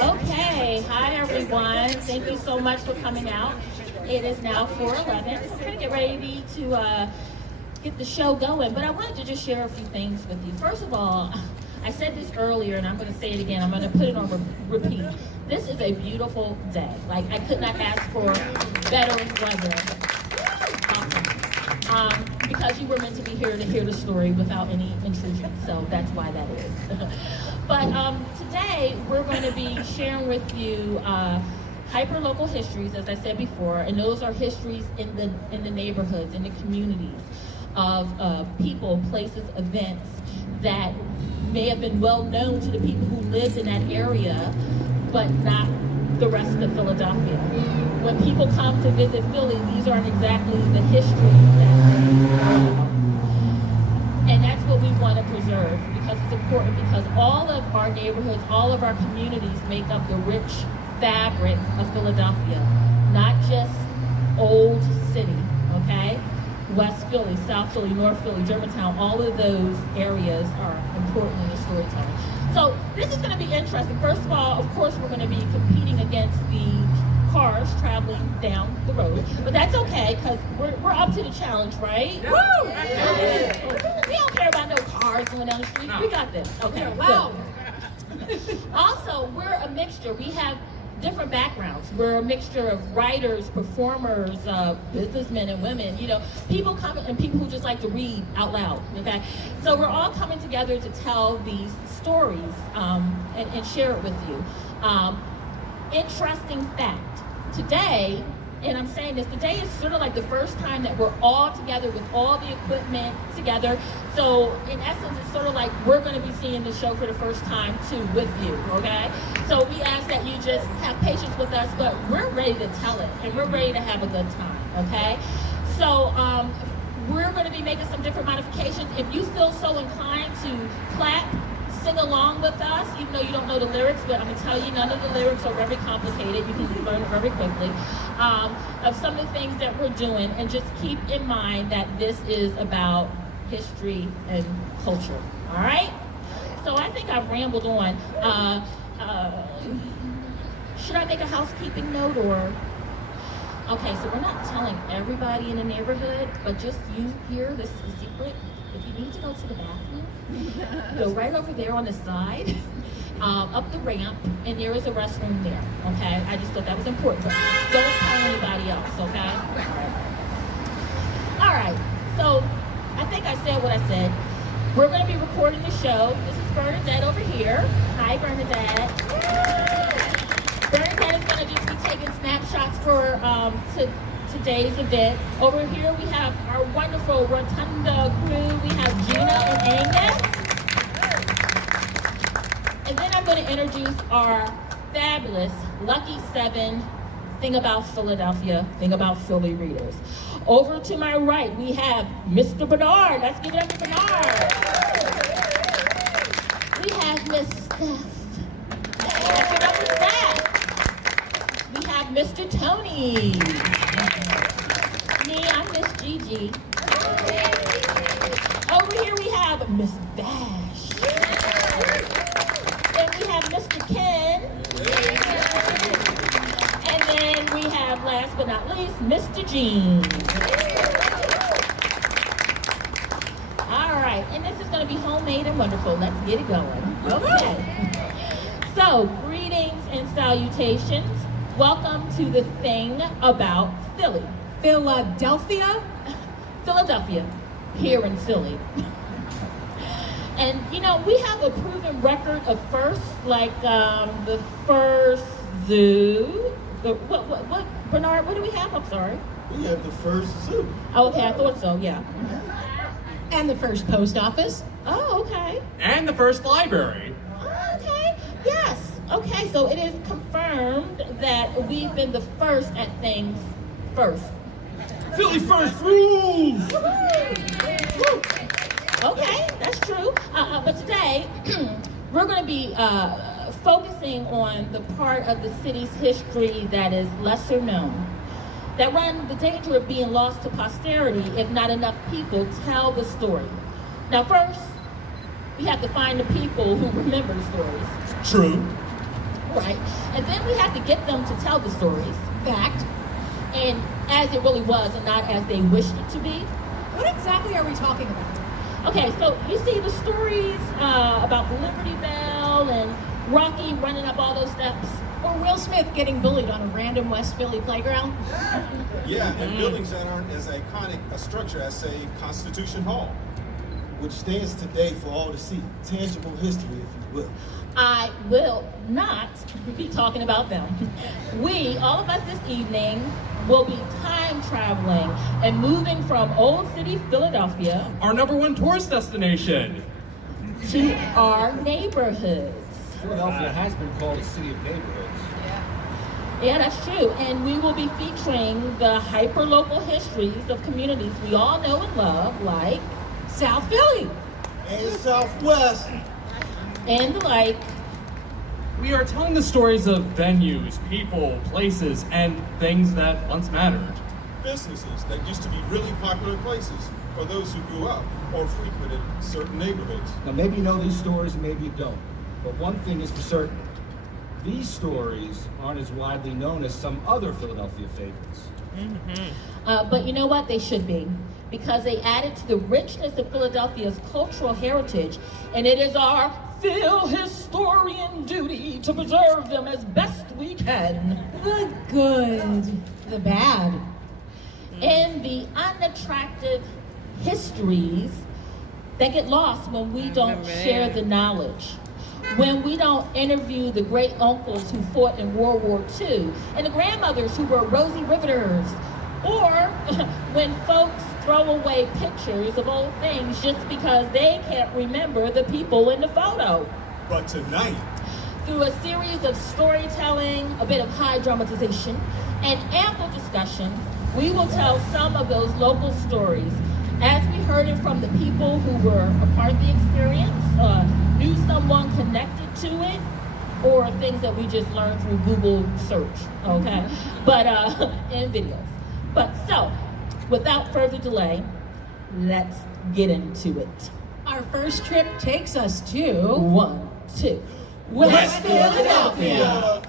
Okay, hi everyone. Thank you so much for coming out. It is now 4:11. We're going to get ready to get the show going, but I wanted to just share a few things with you. First of all, I said this earlier, and I'm going to say it again. I'm going to put it on repeat. This is a beautiful day. Like, I could not ask for better weather. Awesome. Because you were meant to be here to hear the story without any intrusion, so that's why that is. But today, we're going to be sharing with you hyper-local histories, as I said before, and those are histories in the neighborhoods, in the communities of people, places, events that may have been well known to the people who lived in that area, but not the rest of Philadelphia. When people come to visit Philly, these aren't exactly the histories that they know. And that's what we want to preserve, because it's important, because all of our neighborhoods, all of our communities make up the rich fabric of Philadelphia, not just old city, okay? West Philly, South Philly, North Philly, Germantown, all of those areas are important in the storytelling. So this is going to be interesting. First of all, of course, we're going to be competing against the cars traveling down the road, but that's okay, because we're up to the challenge, right? Yeah. Woo! Yeah. We don't care about no cars going down the street. No. We got this. Okay. Wow. Also, we're a mixture. We have different backgrounds. We're a mixture of writers, performers, businessmen and women, you know, people come and people who just like to read out loud, okay? So we're all coming together to tell these stories and share it with you. Interesting fact, today, and I'm saying this, today is sort of like the first time that we're all together with all the equipment together. So in essence, it's sort of like we're going to be seeing the show for the first time too with you, okay? So we ask that you just have patience with us, but we're ready to tell it and we're ready to have a good time, okay? So we're going to be making some different modifications. If you feel so inclined to clap, sing along with us, even though you don't know the lyrics, but I'm going to tell you, none of the lyrics are very complicated. You can learn it very quickly. Of some of the things that we're doing, and just keep in mind that this is about history and culture, all right? So I think I've rambled on. Should I make a housekeeping note, or? Okay, so we're not telling everybody in the neighborhood, but just you here, this is the secret. If you need to go to the bathroom, go right over there on the side, up the ramp, and there is a restroom there, okay? I just thought that was important, but don't tell anybody else, okay? All right, so I think I said what I said. We're going to be recording the show. This is Bernadette over here. Hi, Bernadette. Bernadette is going to just be taking snapshots for today's event. Over here we have our wonderful Rotunda crew. We have Gina and Angus. And then I'm going to introduce our fabulous Lucky 7 Thing About Philadelphia, Thing About Philly readers. Over to my right, we have Mr. Bernard. Let's give it up to Bernard. We have Miss Steph. Let's give it up to Steph. We have Mr. Tony. Me, I'm Miss Gigi. Over here we have Miss Bash. Then we have Mr. Ken. And then we have, last but not least, Mr. Jean. All right, and this is going to be homemade and wonderful. Let's get it going. Okay. So, greetings and salutations. Welcome to the Thing About Philly. Philadelphia? Philadelphia, here in Philly. And you know, we have a proven record of firsts, like the first zoo. What, Bernard, what do we have? I'm sorry. We have the first zoo. Oh, okay, I thought so, yeah. And the first post office. Oh, okay. And the first library. Okay, yes. Okay, so it is confirmed that we've been the first at things first. Philly first rules! Okay, that's true. But today, we're going to be focusing on the part of the city's history that is lesser known, that run the danger of being lost to posterity if not enough people tell the story. Now first, we have to find the people who remember the stories, True. right? And then we have to get them to tell the stories, Fact. and as it really was and not as they wished it to be. What exactly are we talking about? Okay, so you see the stories about the Liberty Bell and Rocky running up all those steps. Or Will Smith getting bullied on a random West Philly playground? Yeah, and buildings that aren't as iconic a structure as, say, Constitution Hall, which stands today for all to see. Tangible history, if you will. I will not be talking about them. We, all of us this evening, will be time traveling and moving from Old City, Philadelphia, Our #1 tourist destination. to our neighborhoods. Philadelphia has been called a city of neighborhoods. Yeah, that's true. And we will be featuring the hyper-local histories of communities we all know and love, like South Philly. And Southwest. and the like. We are telling the stories of venues, people, places, and things that once mattered. Businesses that used to be really popular places for those who grew up or frequented certain neighborhoods. Now, maybe you know these stories, and maybe you don't. But one thing is for certain. These stories aren't as widely known as some other Philadelphia favorites. But you know what? They should be, because they added to the richness of Philadelphia's cultural heritage, and it is our Phil historian duty to preserve them as best we can. The good, the bad. And the unattractive histories that get lost when we don't share the knowledge. When we don't interview the great uncles who fought in World War II and the grandmothers who were rosy riveters, or when folks throw away pictures of old things just because they can't remember the people in the photo. But tonight, Through a series of storytelling, a bit of high dramatization, and ample discussion, we will tell some of those local stories as we heard it from the people who were a part of the experience, knew someone connected to it, or things that we just learned through Google search, okay? But in videos. But so, without further delay, let's get into it. Our first trip takes us to 1, 2. West Philadelphia.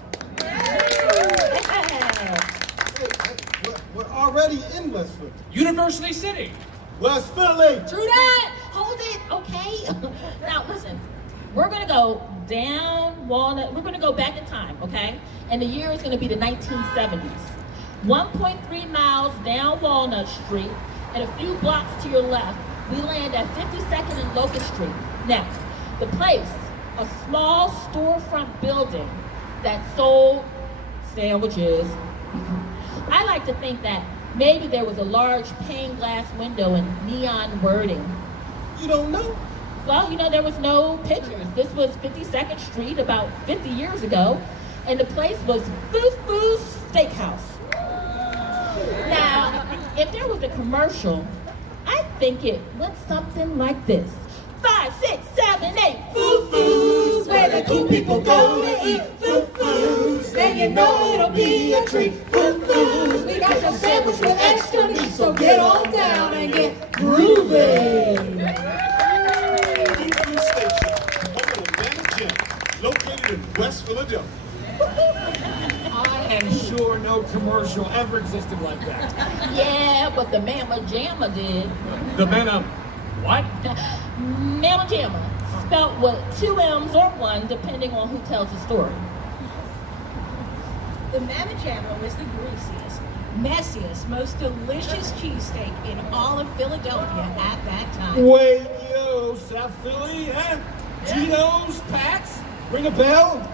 we're already in West Philly. University City. West Philly! True that. Hold it, okay? Now listen, we're gonna go down Walnut. We're gonna go back in time, okay? And the year is gonna be the 1970s. 1.3 miles down Walnut Street, and a few blocks to your left, we land at 52nd and Locust Street. Now, the place, a small storefront building that sold sandwiches. I like to think that maybe there was a large pane glass window and neon wording. You don't know? Well, you know, there was no pictures. This was 52nd Street about 50 years ago, and the place was Foo Steakhouse. Now, if there was a commercial, I think it went something like this. 5, 6, 7, 8. Foo-Foo's, where the cool people go to eat. Foo-Foo's, then you know it'll be a treat. Foo-Foo's, we got your sandwich with extra meat, so get on down and get groovy. Food Station, home of the Mammoth Gym, located in West Philadelphia. I am sure no commercial ever existed like that. Yeah, but the Mama Jamma did. The Venom. What? Mama Jamma, spelt with 2 M's or 1, depending on who tells the story. The Mamma Jamma was the greasiest, messiest, most delicious cheesesteak in all of Philadelphia at that time. Wait, yo, South Philly, huh? Geno's, Pat's, ring a bell?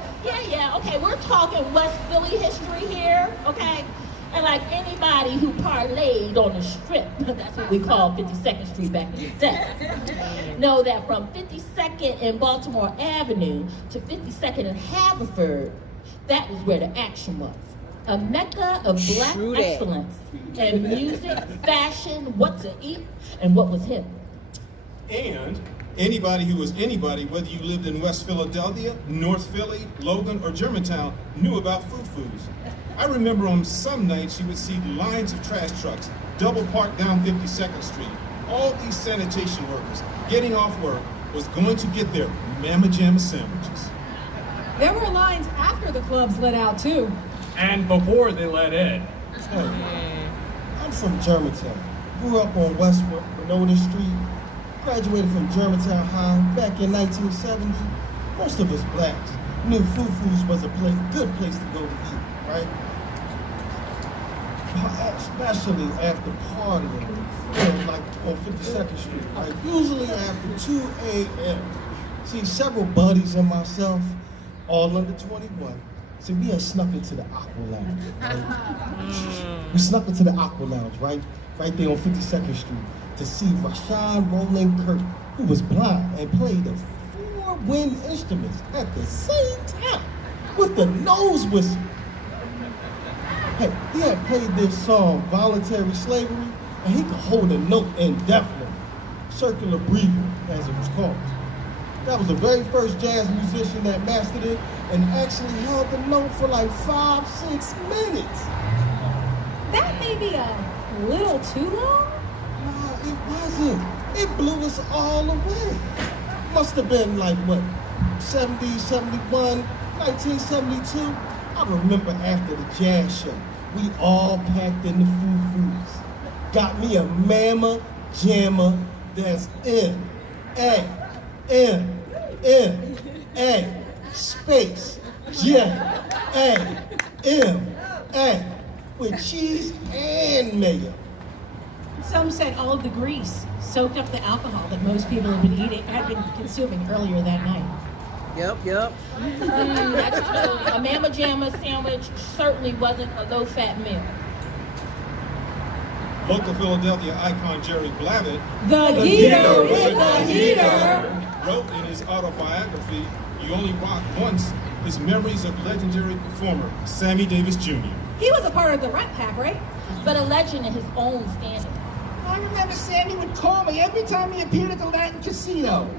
Yeah, okay, we're talking West Philly history here, okay? And like anybody who parlayed on the strip, that's what we called 52nd Street back in the day, know that from 52nd and Baltimore Avenue to 52nd and Haverford, that was where the action was. A mecca of black excellence in music, fashion, what to eat, and what was hip. And anybody who was anybody, whether you lived in West Philadelphia, North Philly, Logan, or Germantown, knew about Foo-Foo's. I remember on some nights you would see lines of trash trucks double parked down 52nd Street. All these sanitation workers getting off work, was going to get their Mama Jamma sandwiches. There were lines after the clubs let out, too. And before they let in. Hey, I'm from Germantown. Grew up on West Winona Street. Graduated from Germantown High back in 1970. Most of us blacks knew Fufu's was a good place to go to eat, right? Especially after partying, like on 52nd Street, right? Usually after 2 a.m. See, several buddies and myself, all under 21, see, we had snuck into the Aqua Lounge, right? We snuck into the Aqua Lounge, right? Right there on 52nd Street, to see Rashawn Roland Kirk, who was blind and played the 4 wind instruments at the same time with the nose whistle. Hey, he had played this song, Voluntary Slavery, and he could hold a note indefinitely. Circular breathing, as it was called. That was the very first jazz musician that mastered it and actually held the note for like 5-6 minutes. That may be a little too long. Nah, it wasn't. It blew us all away. Must have been like, what, 70, 71, 1972? I remember after the jazz show, we all packed in the Fufu's. Got me a Mama Jamma that's M-A-M-M-A space J-A-M-A with cheese and mayo. Some said all of the grease soaked up the alcohol that most people had been consuming earlier that night. Yep. That's true. A Mama Jamma sandwich certainly wasn't a low-fat meal. Local Philadelphia icon Jerry Blavat The heater with the heater. wrote in his autobiography, You Only Rock Once, his memories of legendary performer Sammy Davis Jr. He was a part of the Rat Pack, right? But a legend in his own standing. I remember Sammy would call me every time he appeared at the Latin Casino.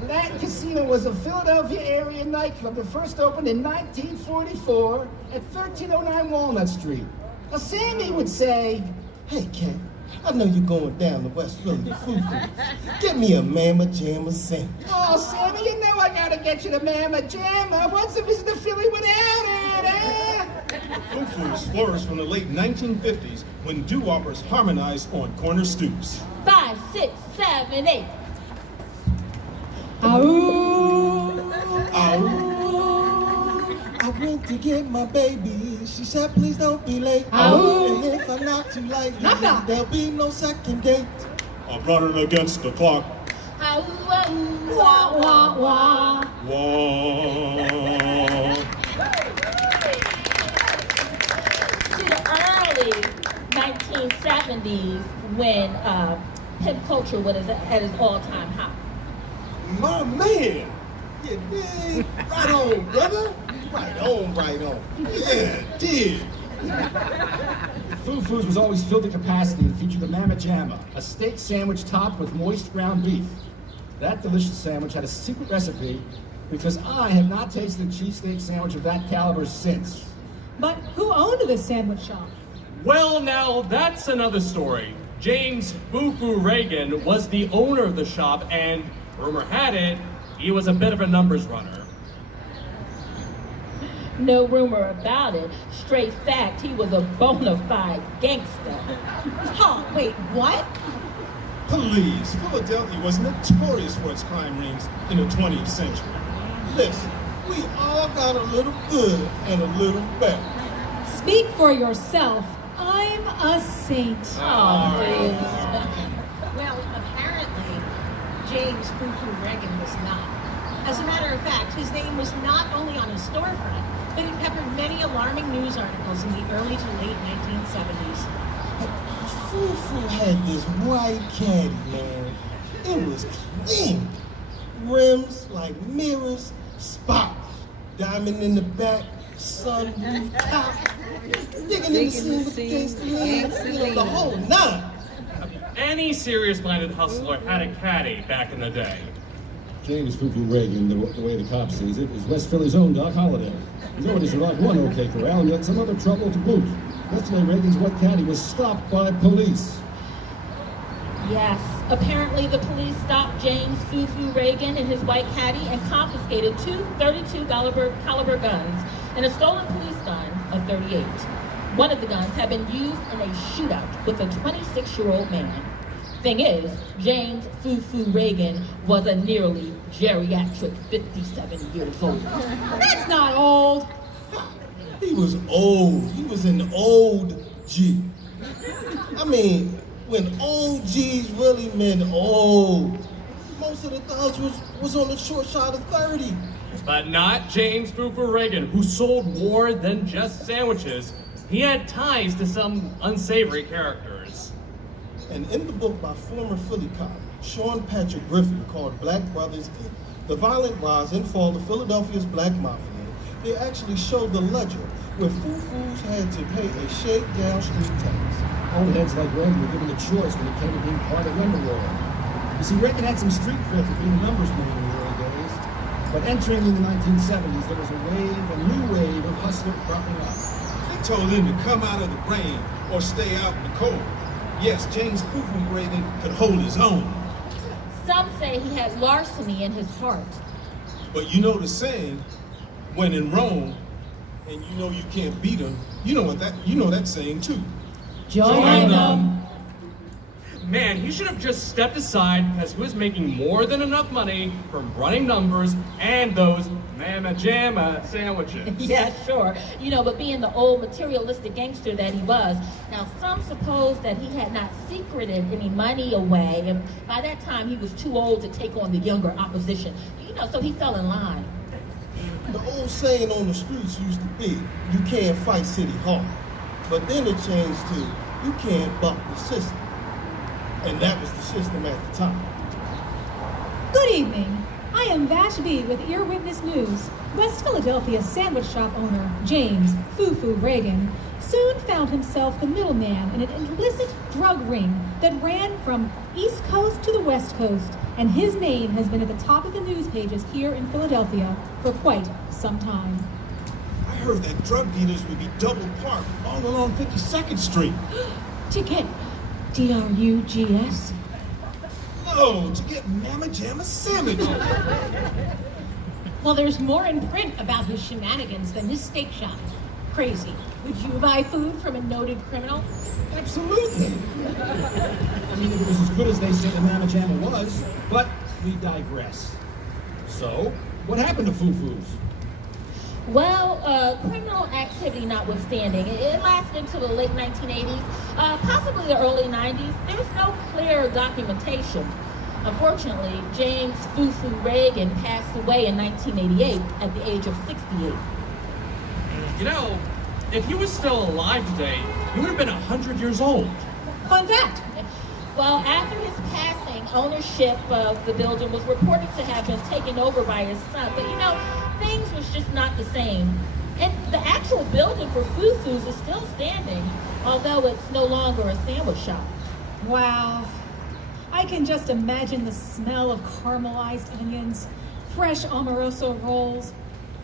The Latin Casino was a Philadelphia area nightclub that first opened in 1944 at 1309 Walnut Street. Now Sammy would say, Hey, Cat, I know you're going down to West Philly to Fufu's. Get me a Mama Jamma sandwich. "Oh, Sammy, you know I gotta get you the Mama Jamma. What's the visit to Philly without it, eh?" Fufu's flourished from the late 1950s when doo-woppers harmonized on corner stoops. 5, 6, 7, 8. I went to get my baby. She said, please don't be late. Ow. And if I knock too lightly, Knock, knock. there'll be no second date. I'm running against the clock. Wah, wah, wah. Whoa. To the early 1970s when pimp culture was at its all-time high. My man. You dig? Right on, brother. Right on. Yeah, dig. Fufu's was always filled to capacity and featured the Mama Jamma, a steak sandwich topped with moist ground beef. That delicious sandwich had a secret recipe because I have not tasted a cheesesteak sandwich of that caliber since. But who owned this sandwich shop? Well, now that's another story. James Fufu Reagan was the owner of the shop, and rumor had it, he was a bit of a numbers runner. No rumor about it. Straight fact, he was a bona fide gangster. Huh, wait, what? Please, Philadelphia was notorious for its crime rings in the 20th century. Listen, we all got a little good and a little bad. Speak for yourself. I'm a saint. Oh, please. Well, apparently, James Fufu Reagan was not. As a matter of fact, his name was not only on his storefront, but it peppered many alarming news articles in the early to late 1970s. Fufu had this white caddy, man. It was clean. Rims like mirrors, spots, diamond in the back, sunroof top, digging in the scene with the gangster lean, the whole nine. Any serious-minded hustler had a caddy back in the day. James Fufu Reagan, the way the cop sees it, is West Philly's own Doc Holliday. He's already survived one OK corral and yet some other trouble to boot. Yesterday, Reagan's white caddy was stopped by police. Yes, Apparently, the police stopped James Foo Reagan in his white caddy and confiscated two .32 caliber guns and a stolen police gun, a .38. One of the guns had been used in a shootout with a 26-year-old man. Thing is, James Foo Reagan was a nearly geriatric 57 years old. That's not old. He was old. He was an old G. I mean, when old G's really meant old. Most of the thugs was on the short side of 30. But not James Foo Reagan, who sold more than just sandwiches. He had ties to some unsavory characters. And in the book by former Philly cop Sean Patrick Griffin called Black Brothers Inc., The Violent Rise and Fall of Philadelphia's Black Mafia, they actually showed the ledger where foo-foos had to pay a shakedown street tax. Old heads like Reagan were given a choice when it came to being part of the underworld. You see, Reagan had some street cred for being a numbers man in the early days. But entering in the 1970s, there was a new wave of hustler cropping up. They told him to come out of the rain or stay out in the cold. Yes, James Foo Reagan could hold his own. Some say he had larceny in his heart. But you know the saying, when in Rome, and you know you can't beat them, you know that saying too. Join them. Man, he should have just stepped aside because he was making more than enough money from running numbers and those Mama Jamma sandwiches. Yeah, sure. But being the old materialistic gangster that he was, now some suppose that he had not secreted any money away, and by that time he was too old to take on the younger opposition. So he fell in line. The old saying on the streets used to be, you can't fight City Hall. But then it changed to, you can't buck the system. And that was the system at the time. Good evening. I am Vash B with Ear Witness News. West Philadelphia sandwich shop owner James Foo Reagan soon found himself the middleman in an illicit drug ring that ran from East Coast to the West Coast, and his name has been at the top of the news pages here in Philadelphia for quite some time. I heard that drug dealers would be double parked all along 52nd Street. To get DRUGS? No, to get Mama Jamma sandwiches. Well, there's more in print about his shenanigans than his steak shop. Crazy. Would you buy food from a noted criminal? Absolutely. I mean, it was as good as they said the Mama Jamma was, but we digress. So, what happened to Foo-Foos? Well, criminal activity notwithstanding, it lasted until the late 1980s, possibly the early 90s. There's no clear documentation. Unfortunately, James Foo Reagan passed away in 1988 at the age of 68. If he was still alive today, he would have been 100 years old. Fun fact. Well, after his passing, ownership of the building was reported to have been taken over by his son. But things was just not the same. And the actual building for Foo-Foos is still standing, although it's no longer a sandwich shop. Wow. I can just imagine the smell of caramelized onions, fresh Amoroso rolls,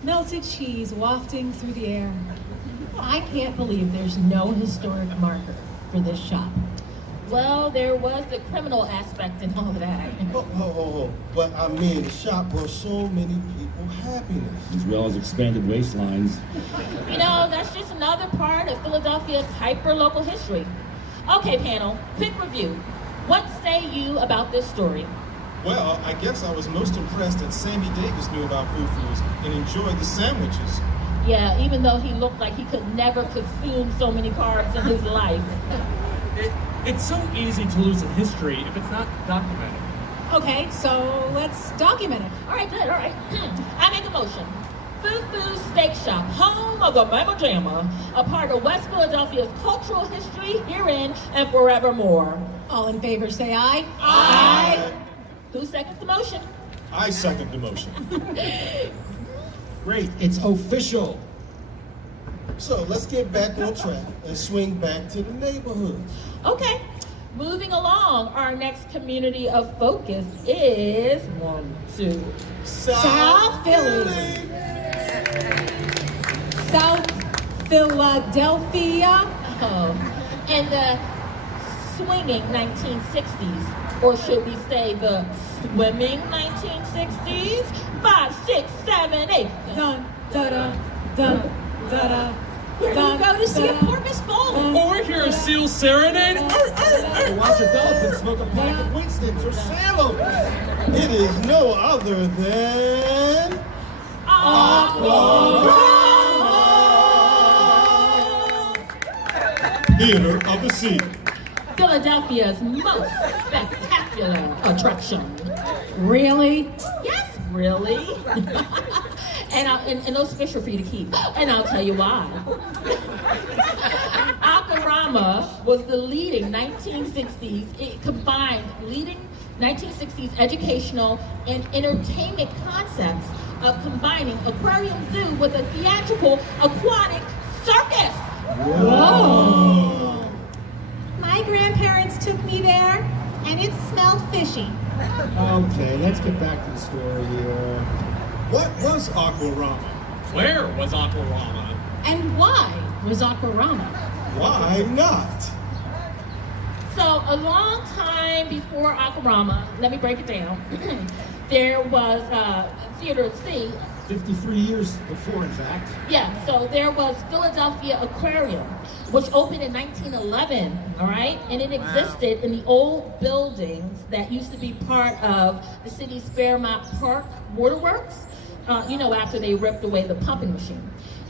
melted cheese wafting through the air. I can't believe there's no historic marker for this shop. Well, there was the criminal aspect in all of that. But I mean, the shop brought so many people happiness. As well as expanded waistlines. That's just another part of Philadelphia's hyper-local history. Okay, panel, quick review. What say you about this story? Well, I guess I was most impressed that Sammy Davis knew about Foo-Foos and enjoyed the sandwiches. Yeah, even though he looked like he could never consume so many carbs in his life. It's so easy to lose in history if it's not documented. Okay, so let's document it. All right, good, all right. I make a motion. Foo-Foos Steak Shop, home of the Mama Jamma, a part of West Philadelphia's cultural history herein and forevermore. All in favor, say aye. Aye. Who seconds the motion? I second the motion. Great, it's official. So let's get back on track and swing back to the neighborhood. Okay, moving along, our next community of focus is South Philly. South Philadelphia. Oh, in the swinging 1960s, Or should we say the swimming 1960s? 5, 6, 7, 8. Dun, da, da, dun, da, da. Where do you go to see a porpoise bowl? Or hear a seal serenade? Or watch a dolphin smoke a pack of Winston's or Salem. It is no other than Theater of the Sea. Philadelphia's most spectacular attraction. Really? Yes, really. and those fish are for you to keep. And I'll tell you why. Aquarama was the leading 1960s, it combined leading 1960s educational and entertainment concepts of combining aquarium zoo with a theatrical aquatic circus. Whoa! My grandparents took me there, and it smelled fishy. Okay, let's get back to the story here. What was Aquarama? Where was Aquarama? And why was Aquarama? why not? So a long time before Aquarama, let me break it down, there was Theater at Sea. 53 years before, in fact. Yeah, so there was Philadelphia Aquarium, which opened in 1911, all right? And it existed in the old buildings that used to be part of the city's Fairmount Park waterworks, after they ripped away the pumping machine.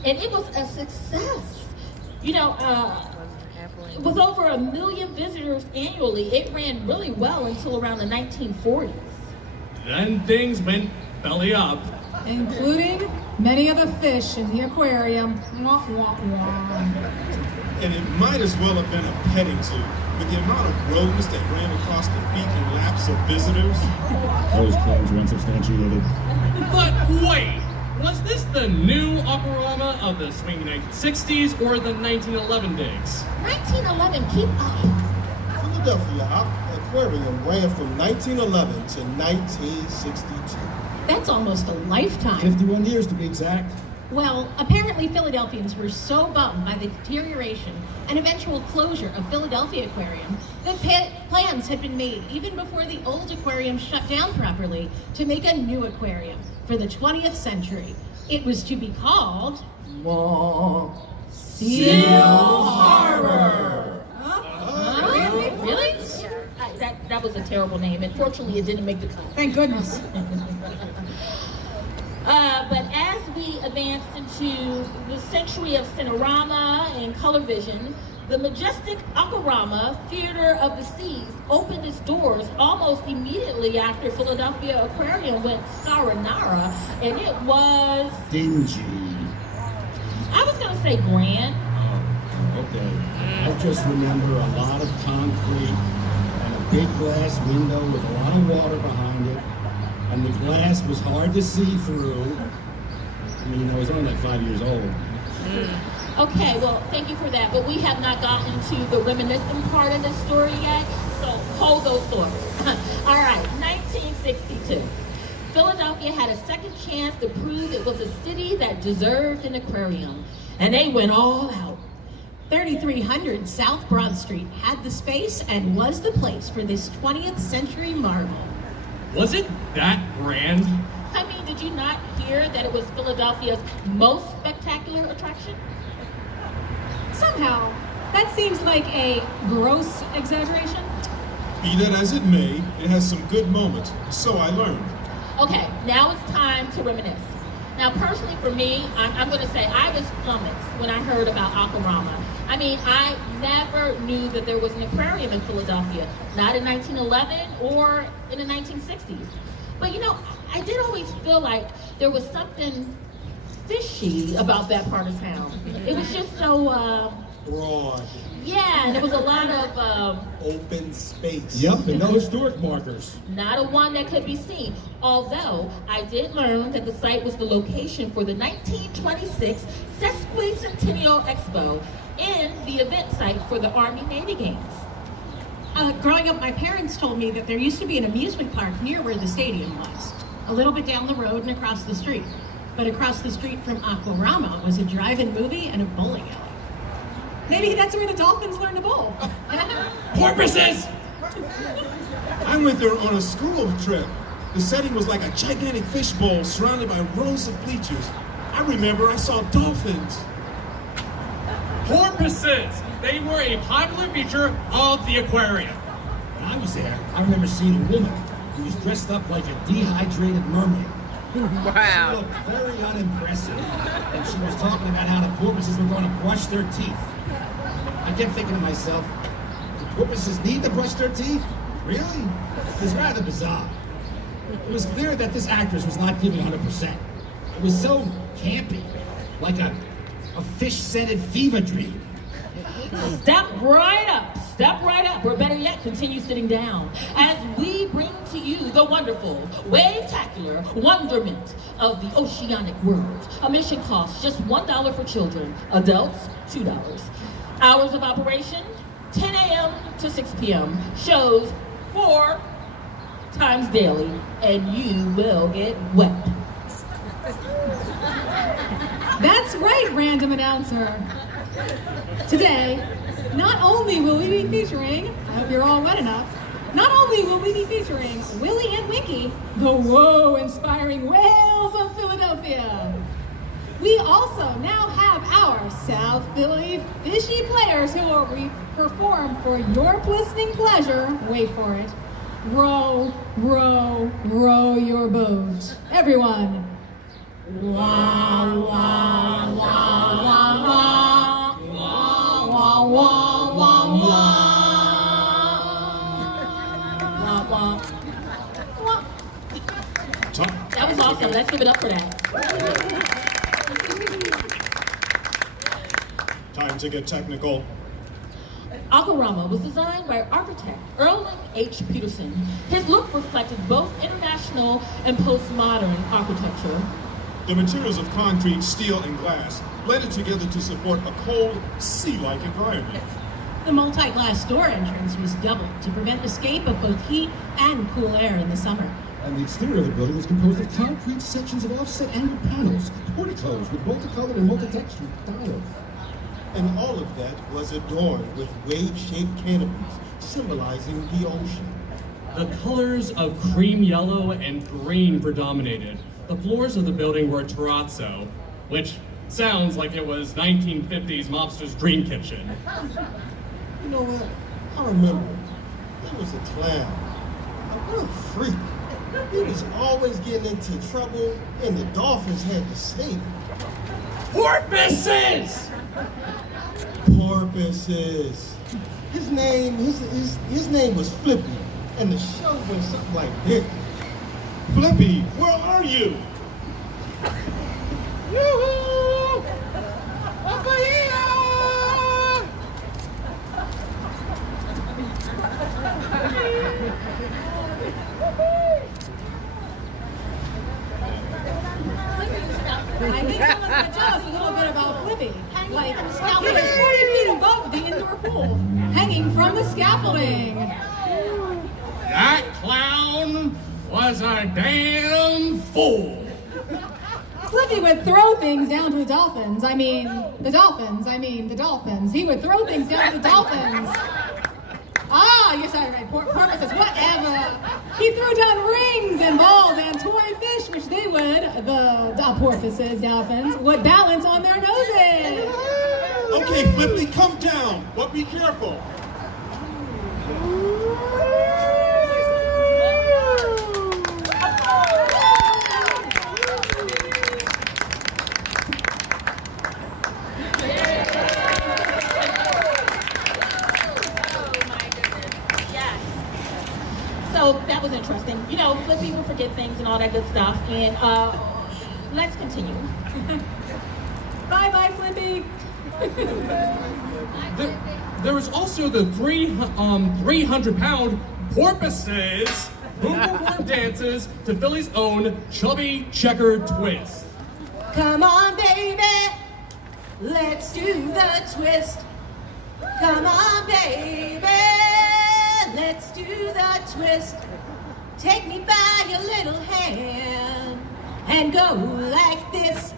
And it was a success. With over 1 million visitors annually, it ran really well until around the 1940s. Then things went belly up. Including many of the fish in the aquarium. Wah, wah, wah. And it might as well have been a petting zoo, with the amount of rodents that ran across the feet and laps of visitors. Those claims were unsubstantiated. But wait, was this the new Aquarama of the swinging 1960s or the 1911 digs? 1911, keep up. Philadelphia Aquarium ran from 1911 to 1962. That's almost a lifetime. 51 years to be exact. Well, apparently Philadelphians were so bummed by the deterioration and eventual closure of Philadelphia Aquarium that plans had been made even before the old aquarium shut down properly to make a new aquarium for the 20th century. It was to be called Seal Harbor. Really? That was a terrible name. Unfortunately, it didn't make the cut. Thank goodness. But as we advanced into the century of Cinerama and color vision, the majestic Aquarama Theater of the Seas opened its doors almost immediately after Philadelphia Aquarium went sayonara, and it was, Dingy. I was going to say grand. Okay. I just remember a lot of concrete and a big glass window with a lot of water behind it. And the glass was hard to see through. I mean, I was only like 5 years old. Okay, well, thank you for that, but we have not gotten to the reminiscent part of the story yet, so hold those thoughts. All right, 1962. Philadelphia had a second chance to prove it was a city that deserved an aquarium, and they went all out. 3300 South Broad Street had the space and was the place for this 20th century marvel. Was it that grand? I mean, did you not hear that it was Philadelphia's most spectacular attraction? Somehow, that seems like a gross exaggeration. Be that as it may, it has some good moments, so I learned. Okay, now it's time to reminisce. Now, personally for me, I'm going to say I was flummoxed when I heard about Aquarama. I mean, I never knew that there was an aquarium in Philadelphia, not in 1911 or in the 1960s. But I did always feel like there was something fishy about that part of town. It was just so, Broad, yeah, and there was a lot of, open space. Yep, and no historic markers. not a one that could be seen. Although I did learn that the site was the location for the 1926 Sesquicentennial Expo and the event site for the Army-Navy Games. Growing up, my parents told me that there used to be an amusement park near where the stadium was, a little bit down the road and across the street. But across the street from Aquarama was a drive-in movie and a bowling alley. Maybe that's where the dolphins learn to bowl. Porpoises! I went there on a school trip. The setting was like a gigantic fishbowl surrounded by rows of bleachers. I remember I saw dolphins. Porpoises! They were a popular feature of the aquarium. When I was there, I remember seeing a woman who was dressed up like a dehydrated mermaid. She looked very unimpressive, and she was talking about how the porpoises were going to brush their teeth. I kept thinking to myself, do porpoises need to brush their teeth? Really? It was rather bizarre. It was clear that this actress was not giving 100%. It was so campy, like a fish-scented fever dream. Step right up, or better yet, continue sitting down, as we bring to you the wonderful, wave-tacular wonderment of the oceanic world. Admission costs just $1 for children, adults, $2. Hours of operation, 10 a.m. to 6 p.m. Shows 4 times daily, and you will get wet. That's right, random announcer. Today, not only will we be featuring, I hope you're all wet enough, not only will we be featuring Willie and Winky, the woe-inspiring whales of Philadelphia, we also now have our South Philly fishy players who will perform for your listening pleasure. Wait for it. Row, row, row your boat. Everyone. Wah, wah, wah, wah, wah. Wah, wah, wah, wah, wah. Wah, wah. That was awesome. Let's give it up for that. Time to get technical. Akurama was designed by architect Erling H. Peterson. His look reflected both international and postmodern architecture. The materials of concrete, steel, and glass blended together to support a cold, sea-like environment. The multi-glass door entrance was doubled to prevent escape of both heat and cool air in the summer. And the exterior of the building was composed of concrete sections of offset angled panels, porticos with multicolored and multi-textured tiles. And all of that was adorned with wave-shaped canopies, symbolizing the ocean. The colors of cream yellow and green predominated. The floors of the building were terrazzo, which sounds like it was 1950s mobster's dream kitchen. You know what? I remember. There was a clown. A real freak. He was always getting into trouble, and the dolphins had to save him. Porpoises! Porpoises. His name was Flippy, and the show went something like this. Flippy, where are you? Yoo-hoo! Over here! I think someone's going to tell us a little bit about Flippy. Like, he was 40 feet above the indoor pool, hanging from the scaffolding. That clown was a damn fool. Flippy would throw things down to the dolphins. The dolphins. He would throw things down to the dolphins. Yes, I right. Porpoises, whatever. He threw down rings and balls and toy fish, which they would, the porpoises, dolphins, would balance on their noses. Okay, Flippy, come down, but be careful. So that was interesting. You know, Flippy will forget things and all that good stuff. And let's continue. Bye-bye, Flippy. There was also the 300-pound porpoises who performed dances to Philly's own chubby checkered twist. Come on, baby, let's do the twist. Come on, baby, let's do the twist. Take me by your little hand and go like this.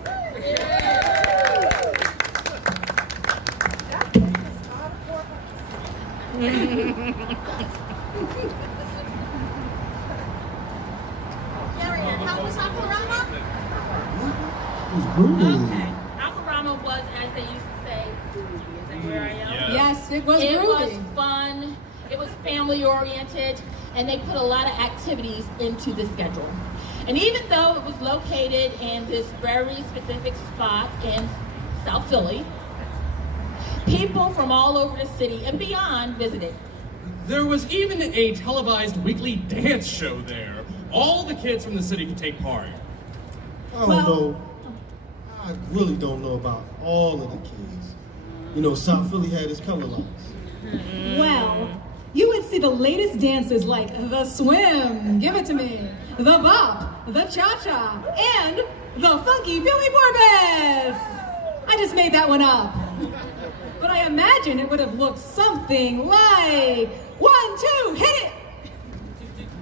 Okay. Alcorama was, as they used to say, groovy. Is that where I am? Yeah. Yes, it was It was groovy. fun. It was family oriented, and they put a lot of activities into the schedule. And even though it was located in this very specific spot in South Philly, people from all over the city and beyond visited. There was even a televised weekly dance show there. All the kids from the city could take part. I don't know. I really don't know about all of the kids. You know, South Philly had its color lines. Well, you would see the latest dances like the swim, give it to me, the bop, the cha-cha, and the funky Billy Borbas. I just made that one up. But I imagine it would have looked something like 1, 2, hit it!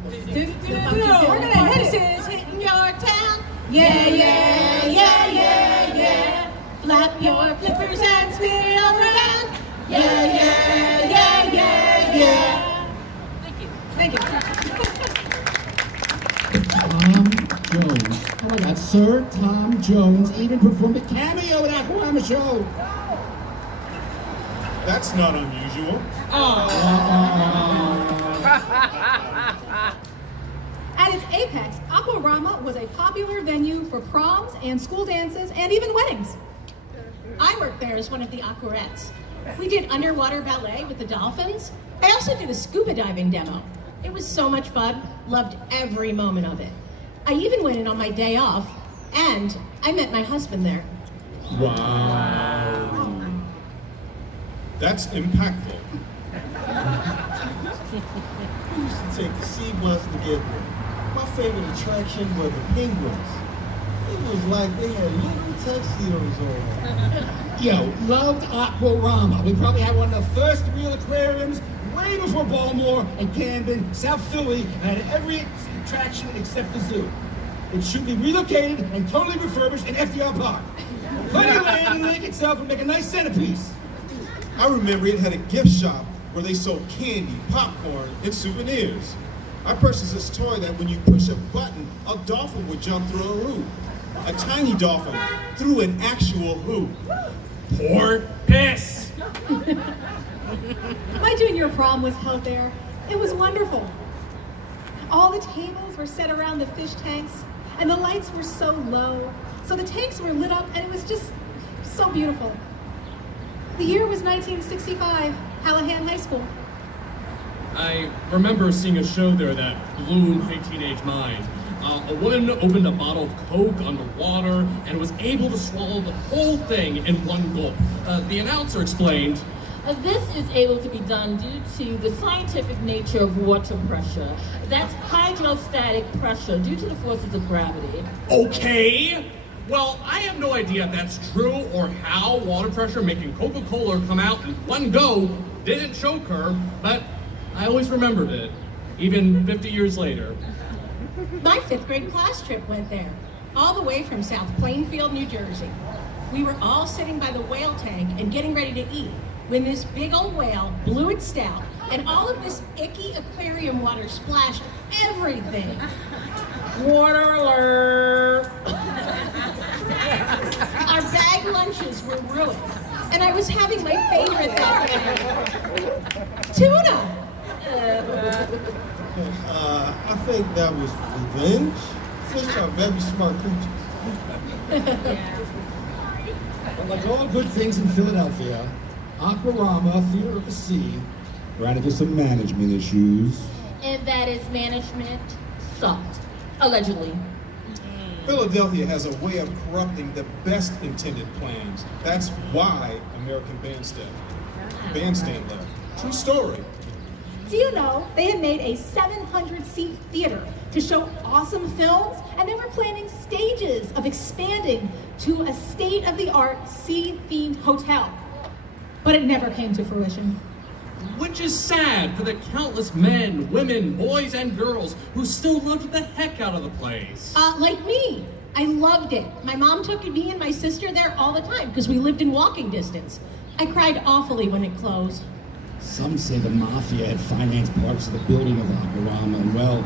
We're gonna hit it. Is hitting your town. Yeah, yeah, yeah, yeah, yeah. Flap your flippers and spin around. Yeah, yeah, yeah, yeah, yeah. Thank you. Tom Jones. Oh my God, Sir Tom Jones even performed a cameo in that Aquarama show. That's not unusual. At its apex, Aquarama was a popular venue for proms and school dances and even weddings. I worked there as one of the aquarettes. We did underwater ballet with the dolphins. I also did a scuba diving demo. It was so much fun. Loved every moment of it. I even went in on my day off, and I met my husband there. Wow. That's impactful. We used to take the sea bus to get there. My favorite attraction were the penguins. It was like they had little tuxedos on. Yo, loved Aquarama. We probably had one of the first real aquariums way before Baltimore and Camden, South Philly, and had every attraction except the zoo. It should be relocated and totally refurbished in FDR Park. Plenty of land in the lake itself would make a nice centerpiece. I remember it had a gift shop where they sold candy, popcorn, and souvenirs. I purchased this toy that when you push a button, a dolphin would jump through a hoop. A tiny dolphin through an actual hoop. Poor piss. My junior prom was held there. It was wonderful. All the tables were set around the fish tanks, and the lights were so low, so the tanks were lit up, and it was just so beautiful. The year was 1965, Hallahan High School. I remember seeing a show there that blew my teenage mind. A woman opened a bottle of Coke underwater and was able to swallow the whole thing in one gulp. The announcer explained, This is able to be done due to the scientific nature of water pressure. That's hydrostatic pressure due to the forces of gravity. okay. Well, I have no idea if that's true or how water pressure making Coca-Cola come out in one go didn't choke her, but I always remembered it, even 50 years later. My 5th grade class trip went there, all the way from South Plainfield, New Jersey. We were all sitting by the whale tank and getting ready to eat when this big old whale blew its snout and all of this icky aquarium water splashed everything. Water alert! Our bag lunches were ruined, and I was having my favorite that day, tuna. I think that was revenge. Fish are very smart creatures. But like all good things in Philadelphia, Aquarama, Theater of the Sea, ran into some management issues. And that is management sucked, allegedly. Philadelphia has a way of corrupting the best intended plans. That's why American Bandstand left. True story. Do you know they had made a 700-seat theater to show awesome films, and they were planning stages of expanding to a state-of-the-art sea-themed hotel. But it never came to fruition. Which is sad for the countless men, women, boys, and girls who still loved the heck out of the place. Like me. I loved it. My mom took me and my sister there all the time because we lived in walking distance. I cried awfully when it closed. Some say the mafia had financed parts of the building of Aquarama, and well,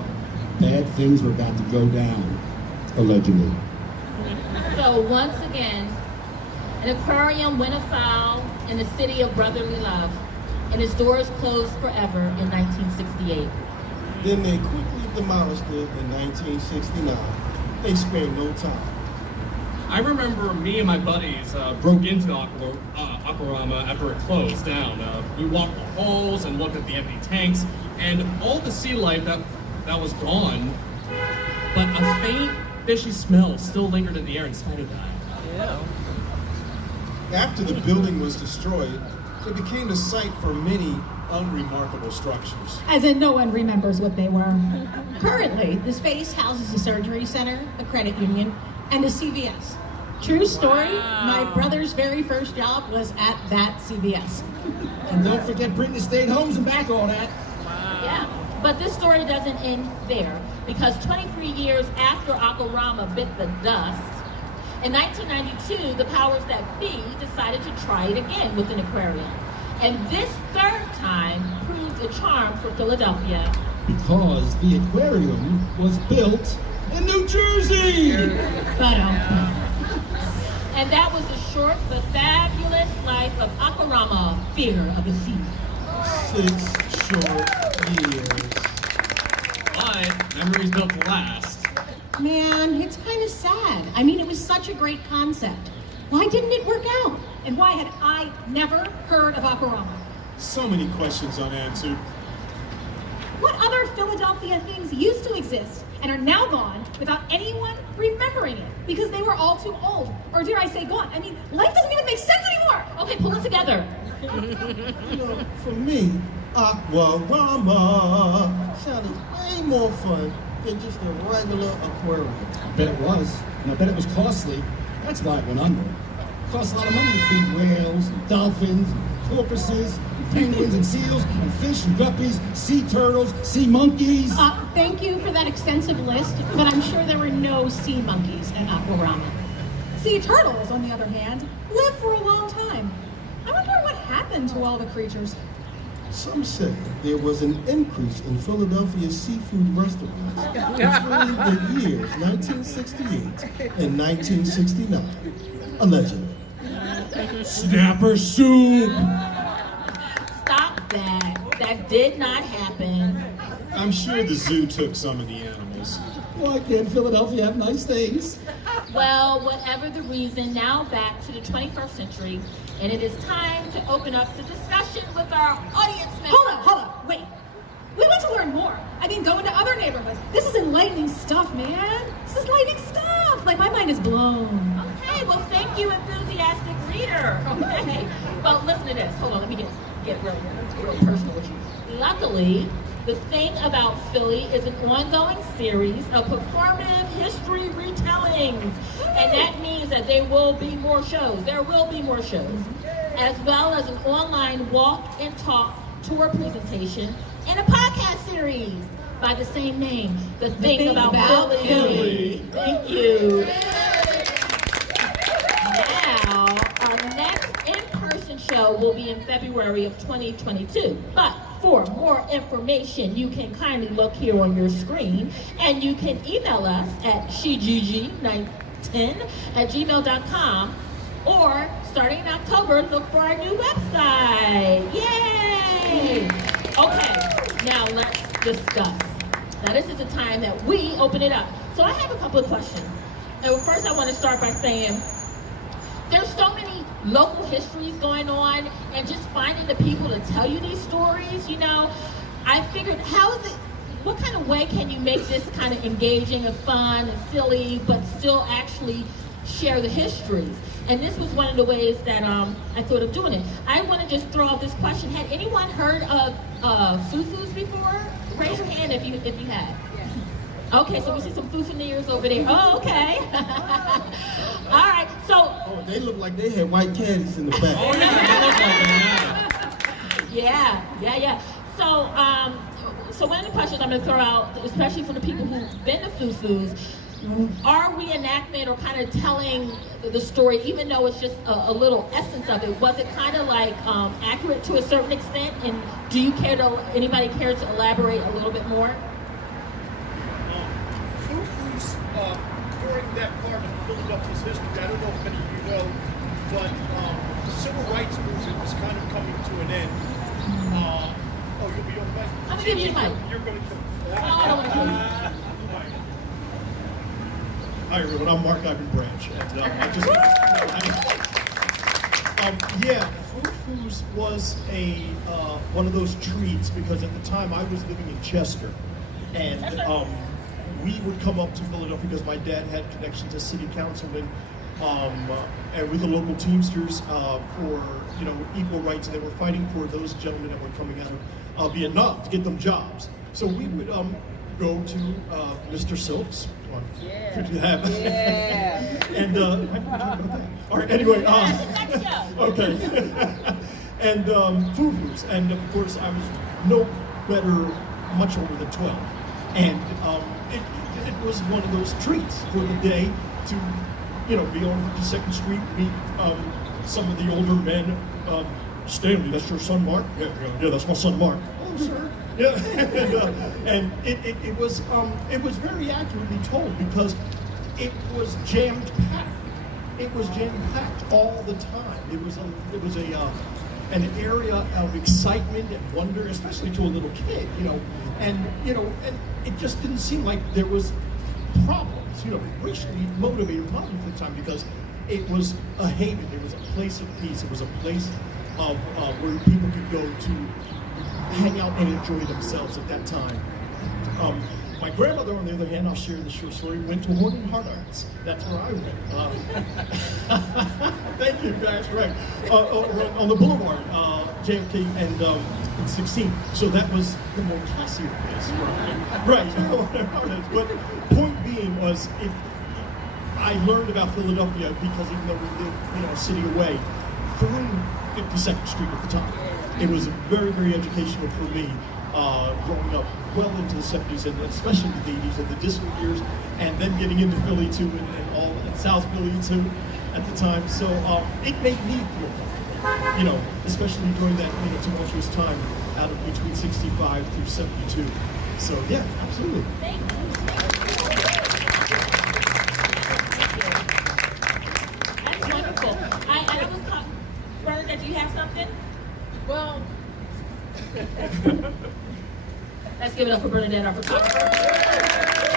bad things were about to go down, allegedly. So once again, An aquarium went afoul in the city of brotherly love, and its doors closed forever in 1968. Then they quickly demolished it in 1969. They spared no time. I remember me and my buddies broke into Aquarama after it closed down. We walked the halls and looked at the empty tanks and all the sea life that was gone, but a faint fishy smell still lingered in the air in spite of that. After the building was destroyed, it became a site for many unremarkable structures. As in, no one remembers what they were. Currently, the space houses a surgery center, a credit union, and a CVS. True story, my brother's very first job was at that CVS. And don't forget Brittany stayed homes and back all that. Yeah, but this story doesn't end there, because 23 years after Aquarama bit the dust, in 1992, the powers that be decided to try it again with an aquarium. And this third time proved a charm for Philadelphia. Because the aquarium was built in New Jersey! And that was the short but fabulous life of Aquarama, Fear of the Sea. 6 short years. But memories built to last. Man, it's kind of sad. I mean, it was such a great concept. Why didn't it work out? And why had I never heard of Aquarama? So many questions unanswered. What other Philadelphia things used to exist and are now gone without anyone remembering it because they were all too old? Or dare I say gone? I mean, life doesn't even make sense anymore! Okay, pull it together. You know, for me, Aquarama sounded way more fun than just a regular aquarium. I bet it was. And I bet it was costly. That's why it went under. It cost a lot of money to feed whales, and dolphins, and porpoises, and penguins, and seals, and fish, and guppies, sea turtles, sea monkeys. Thank you for that extensive list, but I'm sure there were no sea monkeys at Aquarama. Sea turtles, on the other hand, live for a long time. I wonder what happened to all the creatures. Some say there was an increase in Philadelphia's seafood restaurants between the years 1968 and 1969, allegedly. Snapper soup! Stop that. That did not happen. I'm sure the zoo took some of the animals. Why can't Philadelphia have nice things? Well, whatever the reason, now back to the 21st century, and it is time to open up the discussion with our audience members. Hold on, wait. We want to learn more. I mean, go into other neighborhoods. This is enlightening stuff, man. This is enlightening stuff. Like, my mind is blown. Okay, well, thank you, enthusiastic reader. Okay, well, listen to this. Hold on, let me get real personal with you. Luckily, the thing about Philly is an ongoing series of performative history retellings. And that means that there will be more shows. There will be more shows. As well as an online walk and talk tour presentation and a podcast series by the same name. The Thing About Philly. Thank you. Now, our next in-person show will be in February of 2022. But for more information, you can kindly look here on your screen, and you can email us at shegg910@gmail.com, or starting in October, look for our new website. Yay! Okay, now let's discuss. Now this is the time that we open it up. So I have a couple of questions. And first I want to start by saying, there's so many local histories going on, and just finding the people to tell you these stories, you know, I figured, what kind of way can you make this kind of engaging and fun and silly, but still actually share the histories? And this was one of the ways that I thought of doing it. I want to just throw out this question. Had anyone heard of foo-foos before? Raise your hand if you had. Okay, so we see some foo-foo-neers over there. Oh, okay. All right, so. Oh, they look like they had white caddies in the back. Oh, yeah, Yeah. So one of the questions I'm going to throw out, especially for the people who've been to foo-foos, are reenactment or kind of telling the story, even though it's just a little essence of it, was it kind of like accurate to a certain extent? And do you anybody care to elaborate a little bit more? Foo-foos, during that part of Philadelphia's history, I don't know if many of you know, but the civil rights movement was kind of coming to an end. Oh, you'll be on the mic? I'm gonna give you the mic. You're going to kill me. I don't want to kill you. Hi everyone, I'm Mark Ivan Branch, and Foo-Foos was one of those treats because at the time I was living in Chester, and we would come up to Philadelphia because my dad had connections as city councilman and with the local Teamsters for equal rights, and they were fighting for those gentlemen that were coming out of Vietnam to get them jobs. So we would go to Mr. Silks. Yeah. And all right. Anyway. Okay. And Foo-Foos, and of course I was no better, much older than 12, and it was one of those treats for the day to be on 52nd Street, meet some of the older men. Stanley, that's your son, Mark? Yeah, that's my son, Mark. Oh, sir. Yeah, and it was very accurately told because it was jammed packed. It was jammed packed all the time. It was an area of excitement and wonder, especially to a little kid, and it just didn't seem like there was problems, racially motivated problems at the time because it was a haven. It was a place of peace. It was a place of where people could go to hang out and enjoy themselves at that time. My grandmother, on the other hand, I'll share the short story, went to Horn and Hard Arts. That's where I went. Thank you, guys, right. On the boulevard, JFK and 16. So that was the more classier place. Right. But point being was, I learned about Philadelphia because even though we lived, a city away, through 52nd Street at the time. It was very, very educational for me growing up well into the 70s and especially the 80s and the disco years, and then getting into Philly too and South Philly too at the time. So it made me feel, especially during that tumultuous time out of between 65 through 72. So yeah, absolutely. Thank you. That's wonderful. I was Bernadette, do you have something? Well, Let's give it up for Bernadette, our photographer.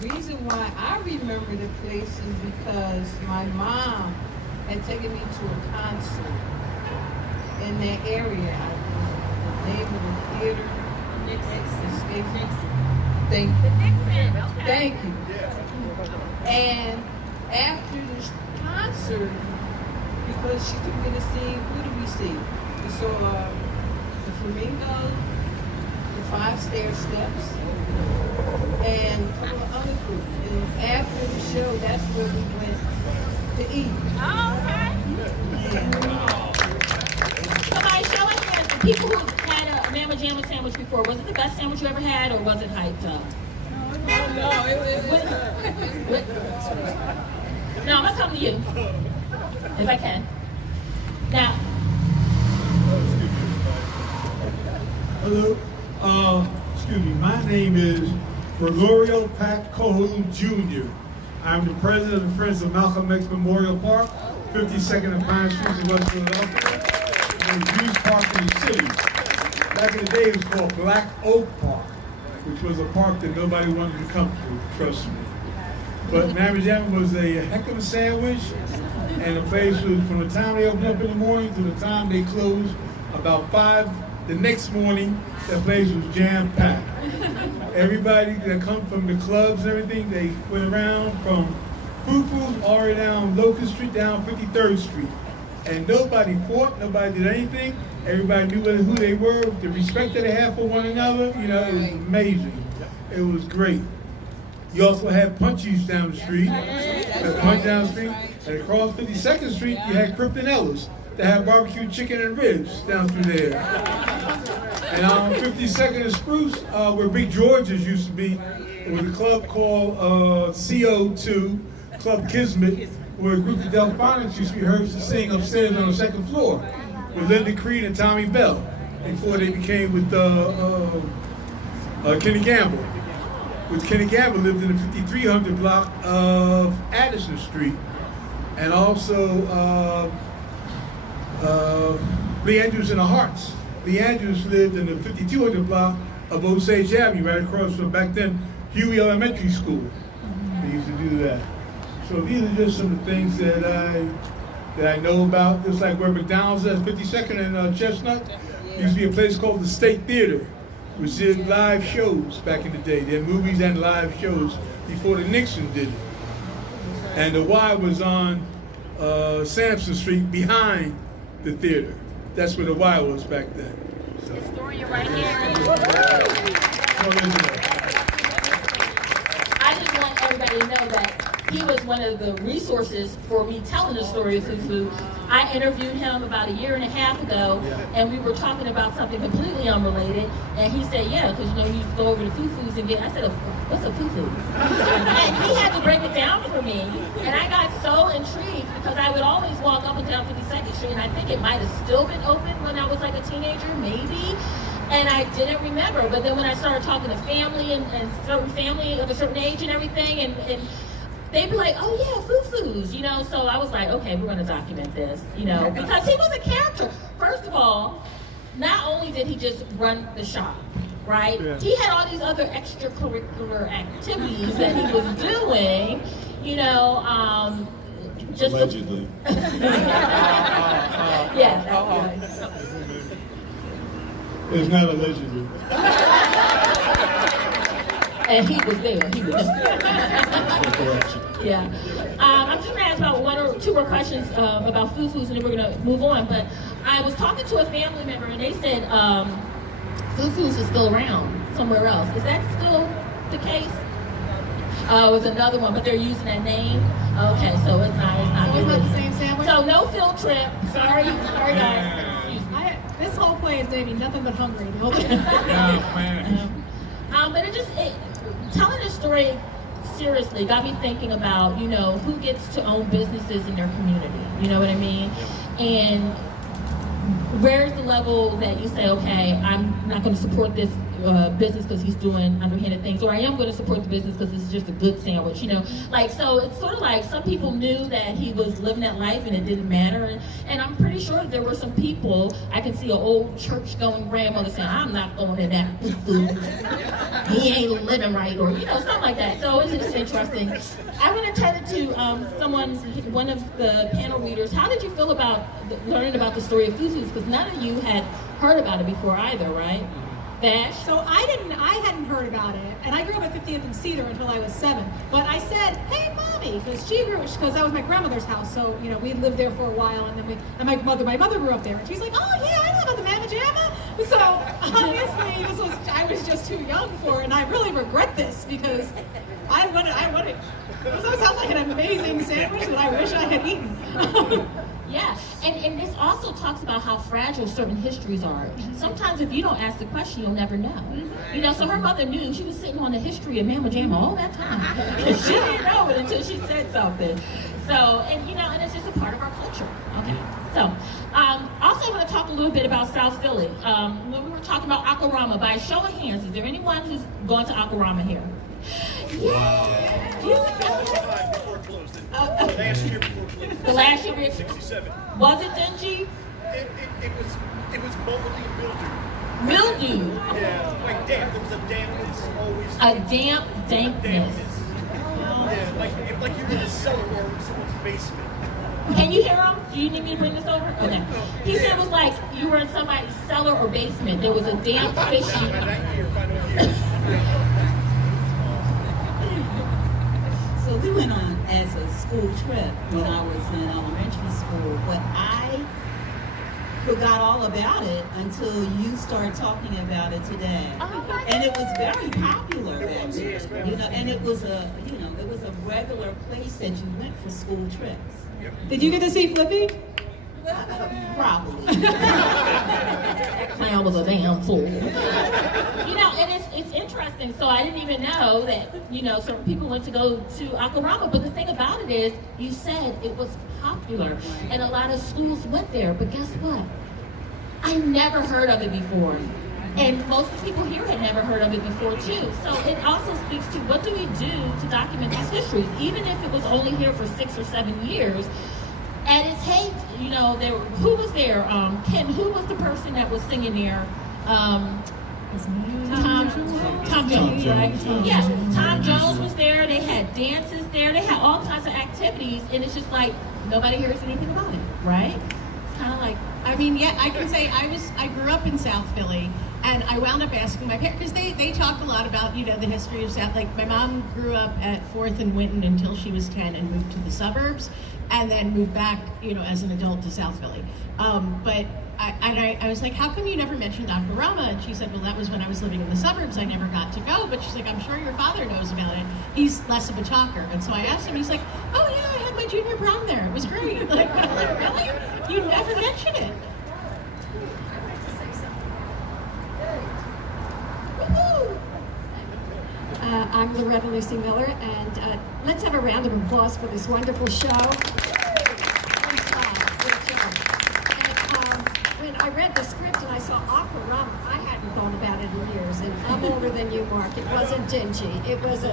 the reason why I remember the place is because my mom had taken me to a concert in that area. The name of the theater escapes me. Thank you. Thank you. And after the concert, because she took me to see, who did we see? We saw the Flamingo, the 5 stair steps, and a couple of other groups. And after the show, that's where we went to eat. Oh, okay. Somebody show us hands. The people who had a Mama Jamma sandwich before, was it the best sandwich you ever had, or was it hyped up? No, No, I'm gonna come to you, if I can. Now. Hello. Excuse me. My name is Gregorio Pat Cahoon Jr. I'm the president of the Friends of Malcolm X Memorial Park, 52nd and Pine Street in West Philadelphia. It's a huge park in the city. Back in the day, it was called Black Oak Park, which was a park that nobody wanted to come to, trust me. But Mama Jamma was a heck of a sandwich, and the place was, from the time they opened up in the morning to the time they closed, about 5 the next morning, that place was jam-packed. Everybody that come from the clubs and everything, they went around from Foo-Foos all the way down Locust Street, down 53rd Street. And nobody fought, nobody did anything. Everybody knew who they were, the respect that they had for one another. It was amazing. It was great. You also had Punchies down the street. Punch down the street. And across 52nd Street, you had Krypton Ellis that had barbecue chicken and ribs down through there. And on 52nd and Spruce, where Big George's used to be, there was a club called CO2, Club Kismet, where a group of Delphonics used to rehearse and sing upstairs on the 2nd floor with Linda Creed and Tommy Bell before they became with Kenny Gamble. With Kenny Gamble lived in the 5300 block of Addison Street. and also Lee Andrews and the Hearts. Lee Andrews lived in the 5200 block of Osage Avenue, right across from back then Huey Elementary School. They used to do that. So these are just some of the things that I know about. Just like where McDonald's is, 52nd and Chestnut, used to be a place called the State Theater, which did live shows back in the day. They had movies and live shows before the Nixon did it. And the Y was on Sampson Street behind the theater. That's where the Y was back then. So. Historian right here. I just want everybody to know that he was one of the resources for me telling the story of Fufu. I interviewed him about 1.5 years ago, and we were talking about something completely unrelated, and he said, yeah, because he used to go over to Fufu's and get, I said, what's a Fufu? And he had to break it down for me, and I got so intrigued because I would always walk up and down 52nd Street, and I think it might have still been open when I was like a teenager, maybe. And I didn't remember, but then when I started talking to family and certain family of a certain age and everything, and they'd be like, oh yeah, Fufu's, so I was like, okay, we're gonna document this, because he was a character. First of all, not only did he just run the shop, right? Yeah. He had all these other extracurricular activities that he was doing, just allegedly. Yeah. It's not allegedly. And he was there. He was Yeah. I'm just going to ask about 1 or 2 more questions about Fufu's, and then we're going to move on. But I was talking to a family member, and they said Fufu's is still around somewhere else. Is that still the case? It was another one, but they're using that name. Okay, so it's not. So it's not the same sandwich? So no field trip. Sorry guys. This whole play has made me nothing but hungry. The whole thing. But telling the story seriously got me thinking about, who gets to own businesses in their community. You know what I mean? And where's the level that you say, okay, I'm not going to support this business because he's doing underhanded things, or I am going to support the business because it's just a good sandwich, so it's sort of like some people knew that he was living that life and it didn't matter, and I'm pretty sure there were some people, I can see an old church-going grandmother saying, I'm not going in that food, he ain't living right, or something like that. So it's just interesting. I want to turn it to one of the panel readers. How did you feel about learning about the story of Fufu's? Because none of you had heard about it before either, right? Vash? So I hadn't heard about it, and I grew up at 50th and Cedar until I was 7. But I said, "Hey, mommy," because that was my grandmother's house. So we lived there for a while, and then my mother grew up there, and she's like, "Oh yeah, I know about the Mamma Jamma." So obviously, I was just too young for it, and I really regret this because I wanted. This sounds like an amazing sandwich that I wish I had eaten. Yeah, and this also talks about how fragile certain histories are. Sometimes if you don't ask the question, you'll never know. So her mother knew. She was sitting on the history of Mamma Jamma all that time. She didn't know it until she said something. So, and it's just a part of our culture. Okay, so also I want to talk a little bit about South Philly. When we were talking about Akorama, by a show of hands, is there anyone who's gone to Akorama here? Yeah. Before it closed. Last year before it closed. The last year before 67. Was it dingy? It was moldy and mildew. Yeah, like damp. There was a dampness always. A dampness. Yeah, like you're in a cellar or someone's basement. Can you hear him? Do you need me to bring this over? Okay. He said it was like you were in somebody's cellar or basement. There was a damp, fishy. So we went on as a school trip when I was in elementary school, but I forgot all about it until you started talking about it today. Oh, and it was very popular back then, and it was a regular place that you went for school trips. Did you get to see Flippy? Probably. That clown was a damn fool. And it's interesting. So I didn't even know that, certain people went to go to Akorama. But the thing about it is, you said it was popular. And a lot of schools went there. But guess what? I never heard of it before. And most of the people here had never heard of it before too. So it also speaks to what do we do to document these histories, even if it was only here for 6 or 7 years. At its height, you know, who was there? Ken, who was the person that was singing there? Tom Jones, right? Yeah, Tom Jones was there. They had dances there. They had all kinds of activities, and it's just like nobody hears anything about it, right? It's kind of like, I mean, yeah, I can say I grew up in South Philly, and I wound up asking my parents, because they talked a lot about, you know, the history of South. Like, my mom grew up at 4th and Winton until she was 10 and moved to the suburbs, and then moved back, you know, as an adult to South Philly. But I was like, how come you never mentioned Akurama? And she said, well, that was when I was living in the suburbs. I never got to go. But she's like, I'm sure your father knows about it. He's less of a talker. And so I asked him, he's like, oh yeah, I had my junior prom there. It was great. Like, really? You never mentioned it. I'm Loretta Lucy Miller, and let's have a round of applause for this wonderful show. Good job. And when I read the script and I saw Akurama, I hadn't thought about it in years, and I'm older than you, Mark. It wasn't dingy. It was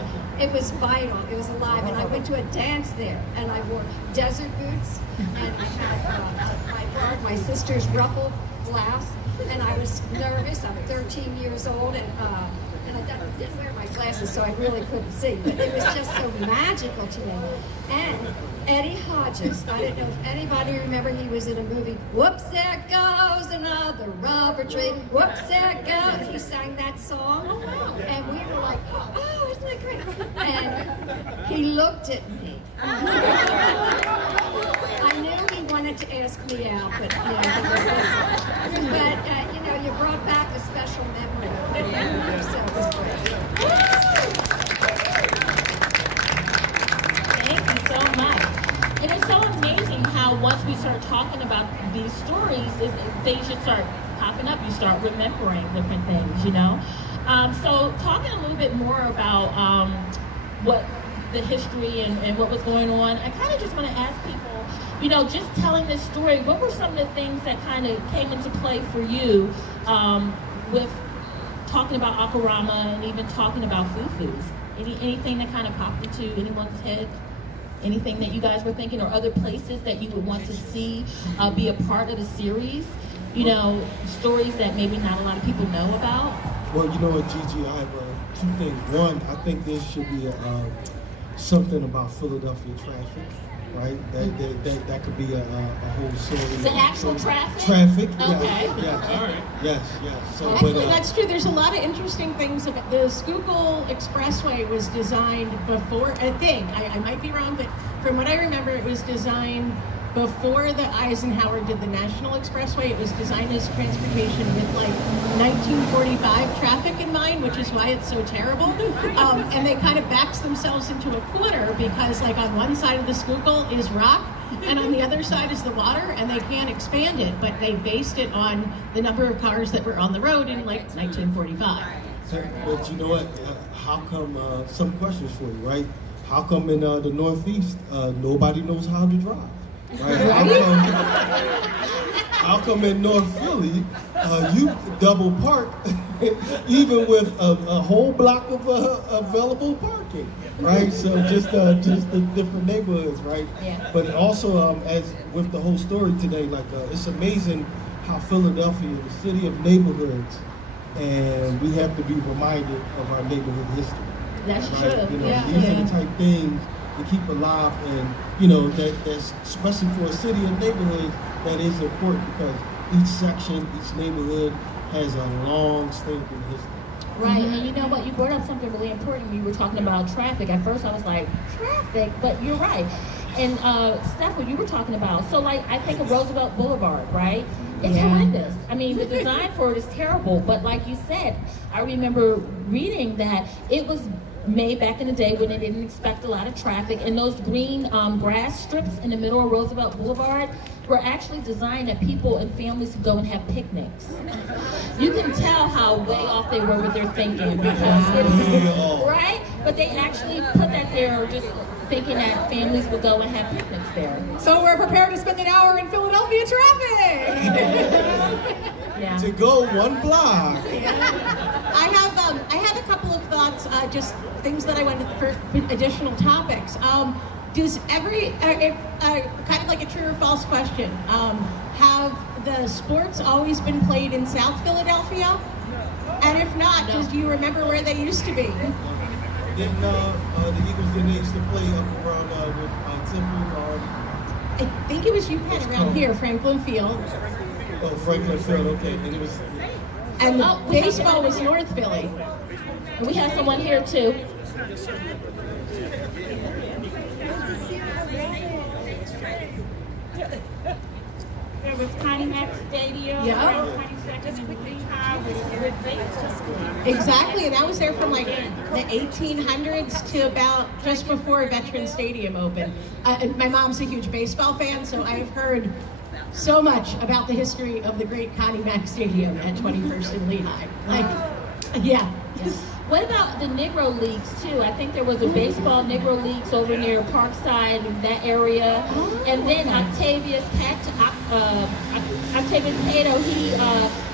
vital. It was alive, and I went to a dance there, and I wore desert boots, and I had my sister's ruffled blouse, and I was nervous. I'm 13 years old, and I didn't wear my glasses, so I really couldn't see. But it was just so magical to me. And Eddie Hodges, I don't know if anybody remember, he was in a movie, Whoops, There Goes Another Rubber Tree, Whoops, There Goes. He sang that song, and we were like, oh, isn't that great? And he looked at me. I knew he wanted to ask me out, but you know, he was listening. But you know, you brought back a special memory. So it was great. thank you so much. And it's so amazing how once we start talking about these stories, things just start popping up. You start remembering different things, you know? So talking a little bit more about what the history and what was going on, I kind of just want to ask people, you know, just telling this story, what were some of the things that kind of came into play for you with talking about Akurama and even talking about fufus? Anything that kind of popped into anyone's head? Anything that you guys were thinking, or other places that you would want to see be a part of the series? You know, stories that maybe not a lot of people know about? Well, you know what, Gigi, I have 2 things. One, I think there should be something about Philadelphia traffic, right? That could be a whole story. The actual traffic? Traffic, Okay. yes. All right. Yes. So, Actually, that's true. There's a lot of interesting things about the Schuylkill Expressway was designed before, I think, I might be wrong, but from what I remember, it was designed before the Eisenhower did the National Expressway. It was designed as transportation with like 1945 traffic in mind, which is why it's so terrible. And they kind of backs themselves into a corner because like on one side of the Schuylkill is rock and on the other side is the water, and they can't expand it, but they based it on the number of cars that were on the road in like 1945. But you know what, how come, some questions for you, right? How come in the Northeast, nobody knows how to drive? Right? How come in North Philly, you double park even with a whole block of available parking, right? So just the different neighborhoods, right? Yeah. But also, as with the whole story today, like it's amazing how Philadelphia is a city of neighborhoods, and we have to be reminded of our neighborhood history. That's right? true. You know, Yeah. these are the type things to keep alive, and you know that's especially for a city and neighborhood that is important because each section, each neighborhood has a long stint in history. Right, and you know what? You brought up something really important when you were talking about traffic. At first I was like, traffic? But you're right. And Steph, what you were talking about, so like I think of Roosevelt Boulevard, right? It's horrendous. I mean, the design for it is terrible, but like you said, I remember reading that it was made back in the day when they didn't expect a lot of traffic, and those green grass strips in the middle of Roosevelt Boulevard were actually designed that people and families could go and have picnics. You can tell how way off they were with their thinking because right? But they actually put that there just thinking that families would go and have picnics there. So we're prepared to spend an hour in Philadelphia traffic. Yeah. to go one block. I have a couple of thoughts, just things that I wanted for additional topics. Does kind of like a true or false question, have the sports always been played in South Philadelphia? And if not, do you remember where they used to be? Didn't the Eagles they used to play up around with Temple? I think it was UPenn around here, Franklin Field. Oh, Franklin Field. Okay, and it was. And baseball was North Philly. And we have someone here too. There was Connie Mack Stadium. Yeah. Exactly, and I was there from like the 1800s to about just before Veterans Stadium opened. And my mom's a huge baseball fan, so I've heard so much about the history of the great Connie Mack Stadium at 21st and Lehigh. Like, yeah. What about the Negro Leagues too? I think there was a baseball Negro Leagues over near Parkside, that area. And then Octavius Cato, he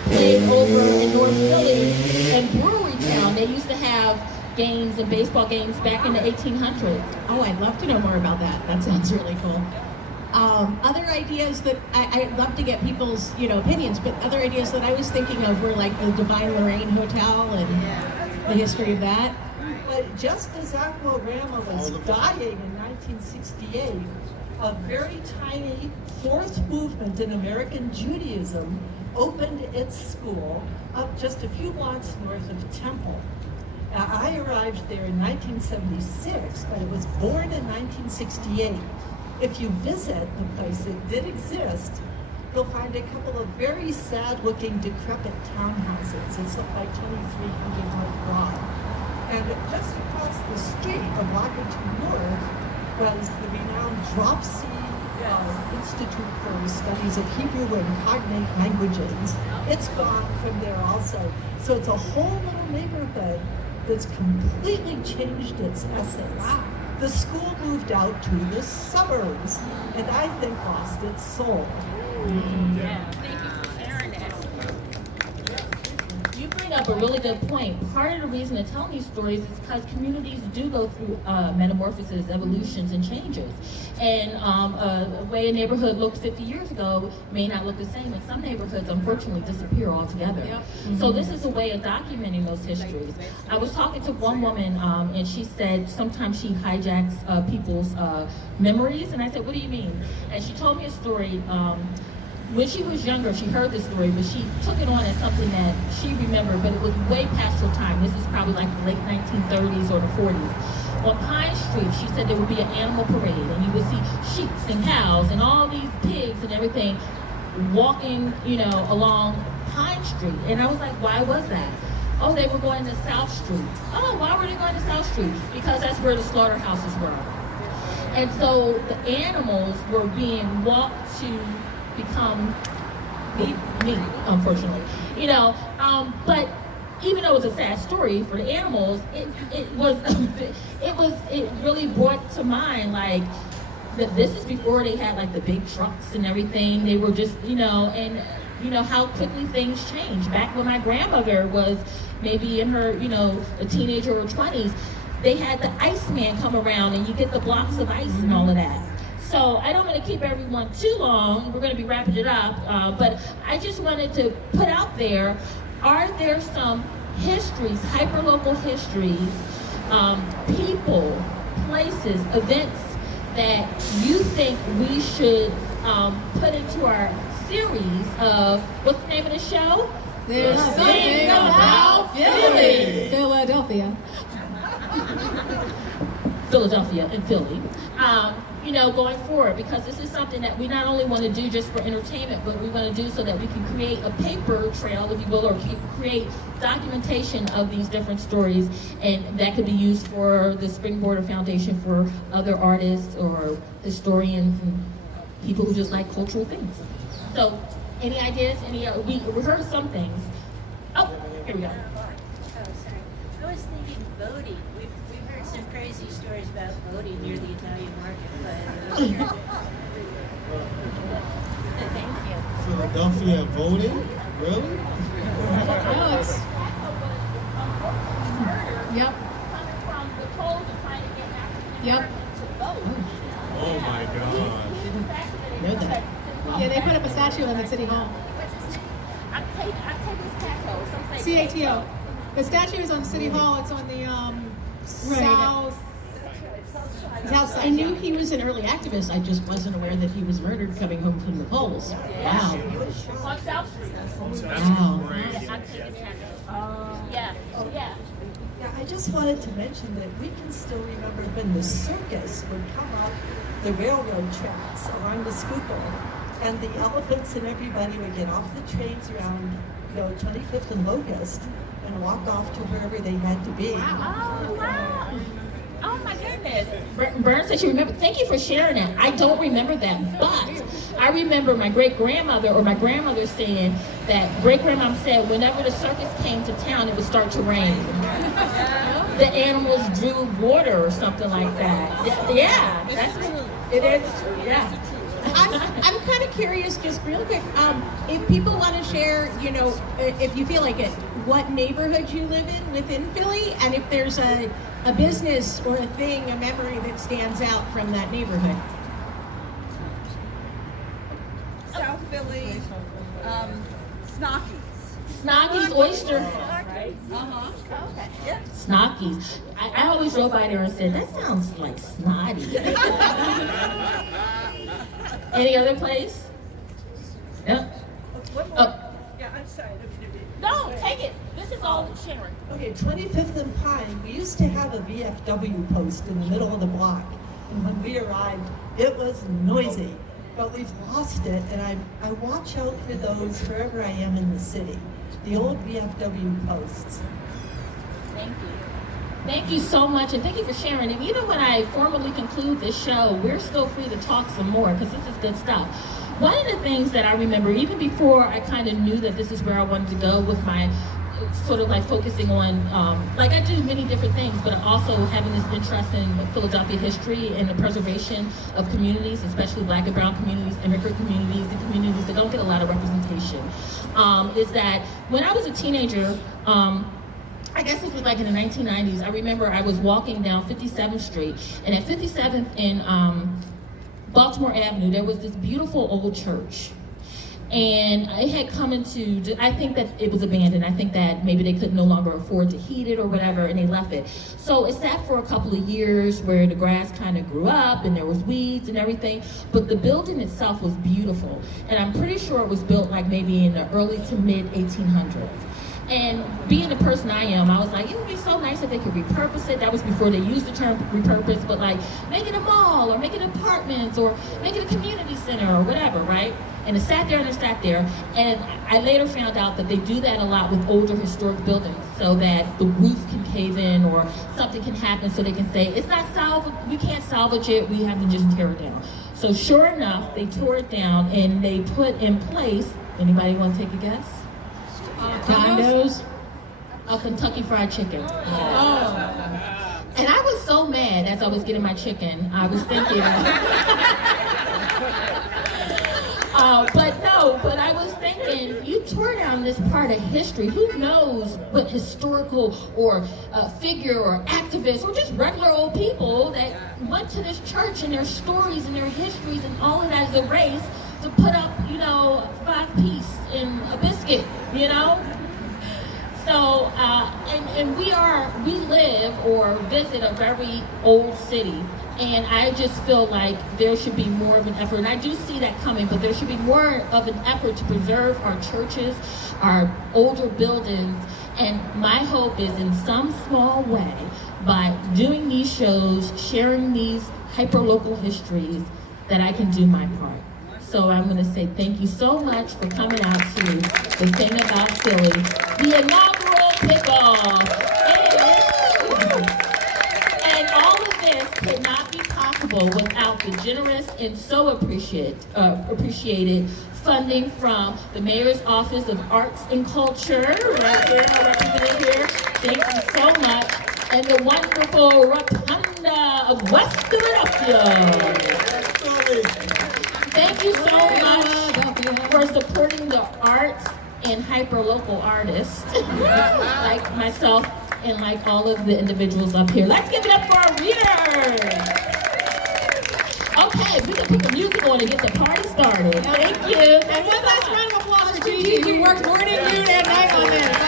played over in North Philly and Brewery Town. They used to have games and baseball games back in the 1800s. Oh, I'd love to know more about that. That sounds really cool. Other ideas that I'd love to get people's opinions, but other ideas that I was thinking of were like the Divine Lorraine Hotel and the history of that. But just as Admiral Rama was dying in 1968, a very tiny fourth movement in American Judaism opened its school up just a few blocks north of Temple. I arrived there in 1976, but it was born in 1968. If you visit the place, it did exist, you'll find a couple of very sad-looking, decrepit townhouses. It's up by 2300 North Broad. And just across the street, a block or two north, was the renowned Dropsy Institute for Studies of Hebrew and Cognate Languages. It's gone from there also. So it's a whole little neighborhood that's completely changed its essence. The school moved out to the suburbs, and I think lost its soul. Yeah, thank you for sharing that. You bring up a really good point. Part of the reason to tell these stories is because communities do go through metamorphoses, evolutions, and changes. And a way a neighborhood looked 50 years ago may not look the same. And some neighborhoods, unfortunately, disappear altogether. Yep. So this is a way of documenting those histories. I was talking to one woman, and she said sometimes she hijacks people's memories. And I said, what do you mean? And she told me a story. When she was younger, she heard this story, but she took it on as something that she remembered, but it was way past her time. This is probably like the late 1930s or the 40s. On Pine Street, she said there would be an animal parade, and you would see sheep and cows and all these pigs and everything walking, along Pine Street. And I was like, why was that? Oh, they were going to South Street. Oh, why were they going to South Street? Because that's where the slaughterhouses were. And so the animals were being walked to become meat, unfortunately. But even though it was a sad story for the animals, it really brought to mind like that this is before they had like the big trucks and everything. They were just, how quickly things change. Back when my grandmother was maybe in her, a teenager or 20s, they had the Iceman come around and you get the blocks of ice and all of that. So I don't want to keep everyone too long. We're going to be wrapping it up. But I just wanted to put out there, are there some histories, hyperlocal histories, people, places, events that you think we should put into our series of, what's the name of the show? There's something about Philly. Philadelphia. Philadelphia and Philly. Going forward, because this is something that we not only want to do just for entertainment, but we want to do so that we can create a paper trail, if you will, or create documentation of these different stories, and that could be used for the Springboard or Foundation for other artists or historians and people who just like cultural things. So, any ideas? We heard some things. Oh, here we go. Oh, sorry. I was thinking voting. We've heard some crazy stories about voting near the Italian market, but thank you. Philadelphia voting? Really? No, it's. Yep. Yep. Oh my God. Know that. Yeah, they put up a statue in the city hall. I'm taking this taco. Some say CATO. The statue is on City Hall. It's on the south I knew he was an early activist. I just wasn't aware that he was murdered coming home from the polls. Wow. on South Street. Wow. Yeah, I'm taking taco. Yeah. Yeah. Yeah, I just wanted to mention that we can still remember when the circus would come up the railroad tracks along the Schuylkill, and the elephants and everybody would get off the trains around, 25th and Locust and walk off to wherever they had to be. Oh, wow. Oh, my goodness. Burns said she remembered. Thank you for sharing that. I don't remember that, but I remember my great-grandmother or my grandmother saying that great-grandmom said whenever the circus came to town, it would start to rain. The animals drew water or something like that. Yeah, that's it is true. Yeah. I'm kind of curious, just real quick, if people want to share, if you feel like it, what neighborhood you live in within Philly, and if there's a business or a thing, a memory that stands out from that neighborhood. South Philly, Snockies. Snockies Oyster. Okay. Yeah. Snockies. I always drove by there and said, that sounds like snotty. Any other place? Yeah. One more. Yeah, I'm sorry. No, take it. This is all sharing. Okay, 25th and Pine, we used to have a VFW post in the middle of the block. And when we arrived, it was noisy. But we've lost it, and I watch out for those wherever I am in the city. The old VFW posts. Thank you. Thank you so much, and thank you for sharing. And even when I formally conclude this show, we're still free to talk some more, because this is good stuff. One of the things that I remember, even before I kind of knew that this is where I wanted to go with my sort of like focusing on, like I do many different things, but also having this interest in Philadelphia history and the preservation of communities, especially Black and brown communities, immigrant communities, and communities that don't get a lot of representation, is that when I was a teenager, I guess this was like in the 1990s, I remember I was walking down 57th Street, and at 57th in Baltimore Avenue, there was this beautiful old church. And it had come into, I think that it was abandoned. I think that maybe they could no longer afford to heat it or whatever, and they left it. So it sat for a couple of years where the grass kind of grew up and there was weeds and everything, but the building itself was beautiful. And I'm pretty sure it was built like maybe in the early to mid 1800s. And being the person I am, I was like, it would be so nice if they could repurpose it. That was before they used the term repurpose, but like make it a mall or make it apartments or make it a community center or whatever, right? And it sat there and it sat there. And I later found out that they do that a lot with older historic buildings so that the roof can cave in or something can happen so they can say, it's not salvageable, we can't salvage it, we have to just tear it down. So sure enough, they tore it down and they put in place, anybody want to take a guess? Condos? A Kentucky Fried Chicken. Oh. And I was so mad as I was getting my chicken. I was thinking, but I was thinking, you tore down this part of history. Who knows what historical or figure or activist or just regular old people that went to this church and their stories and their histories and all of that is erased to put up, 5-piece in a biscuit, So, and we live or visit a very old city, and I just feel like there should be more of an effort, and I do see that coming, but there should be more of an effort to preserve our churches, our older buildings, and my hope is in some small way, by doing these shows, sharing these hyper-local histories, that I can do my part. So I'm going to say thank you so much for coming out to the thing about Philly, the inaugural pickoff. And all of this could not be possible without the generous and so appreciated funding from the Mayor's Office of Arts and Culture, right there, represented here. Thank you so much. And the wonderful Rotunda of West Philadelphia. Thank you so much for supporting the arts and hyper-local artists like myself and like all of the individuals up here. Let's give it up for our readers. Okay, we can put the music on and get the party started. Thank you. And one last round of applause for Gigi, who worked morning, noon, and night on this.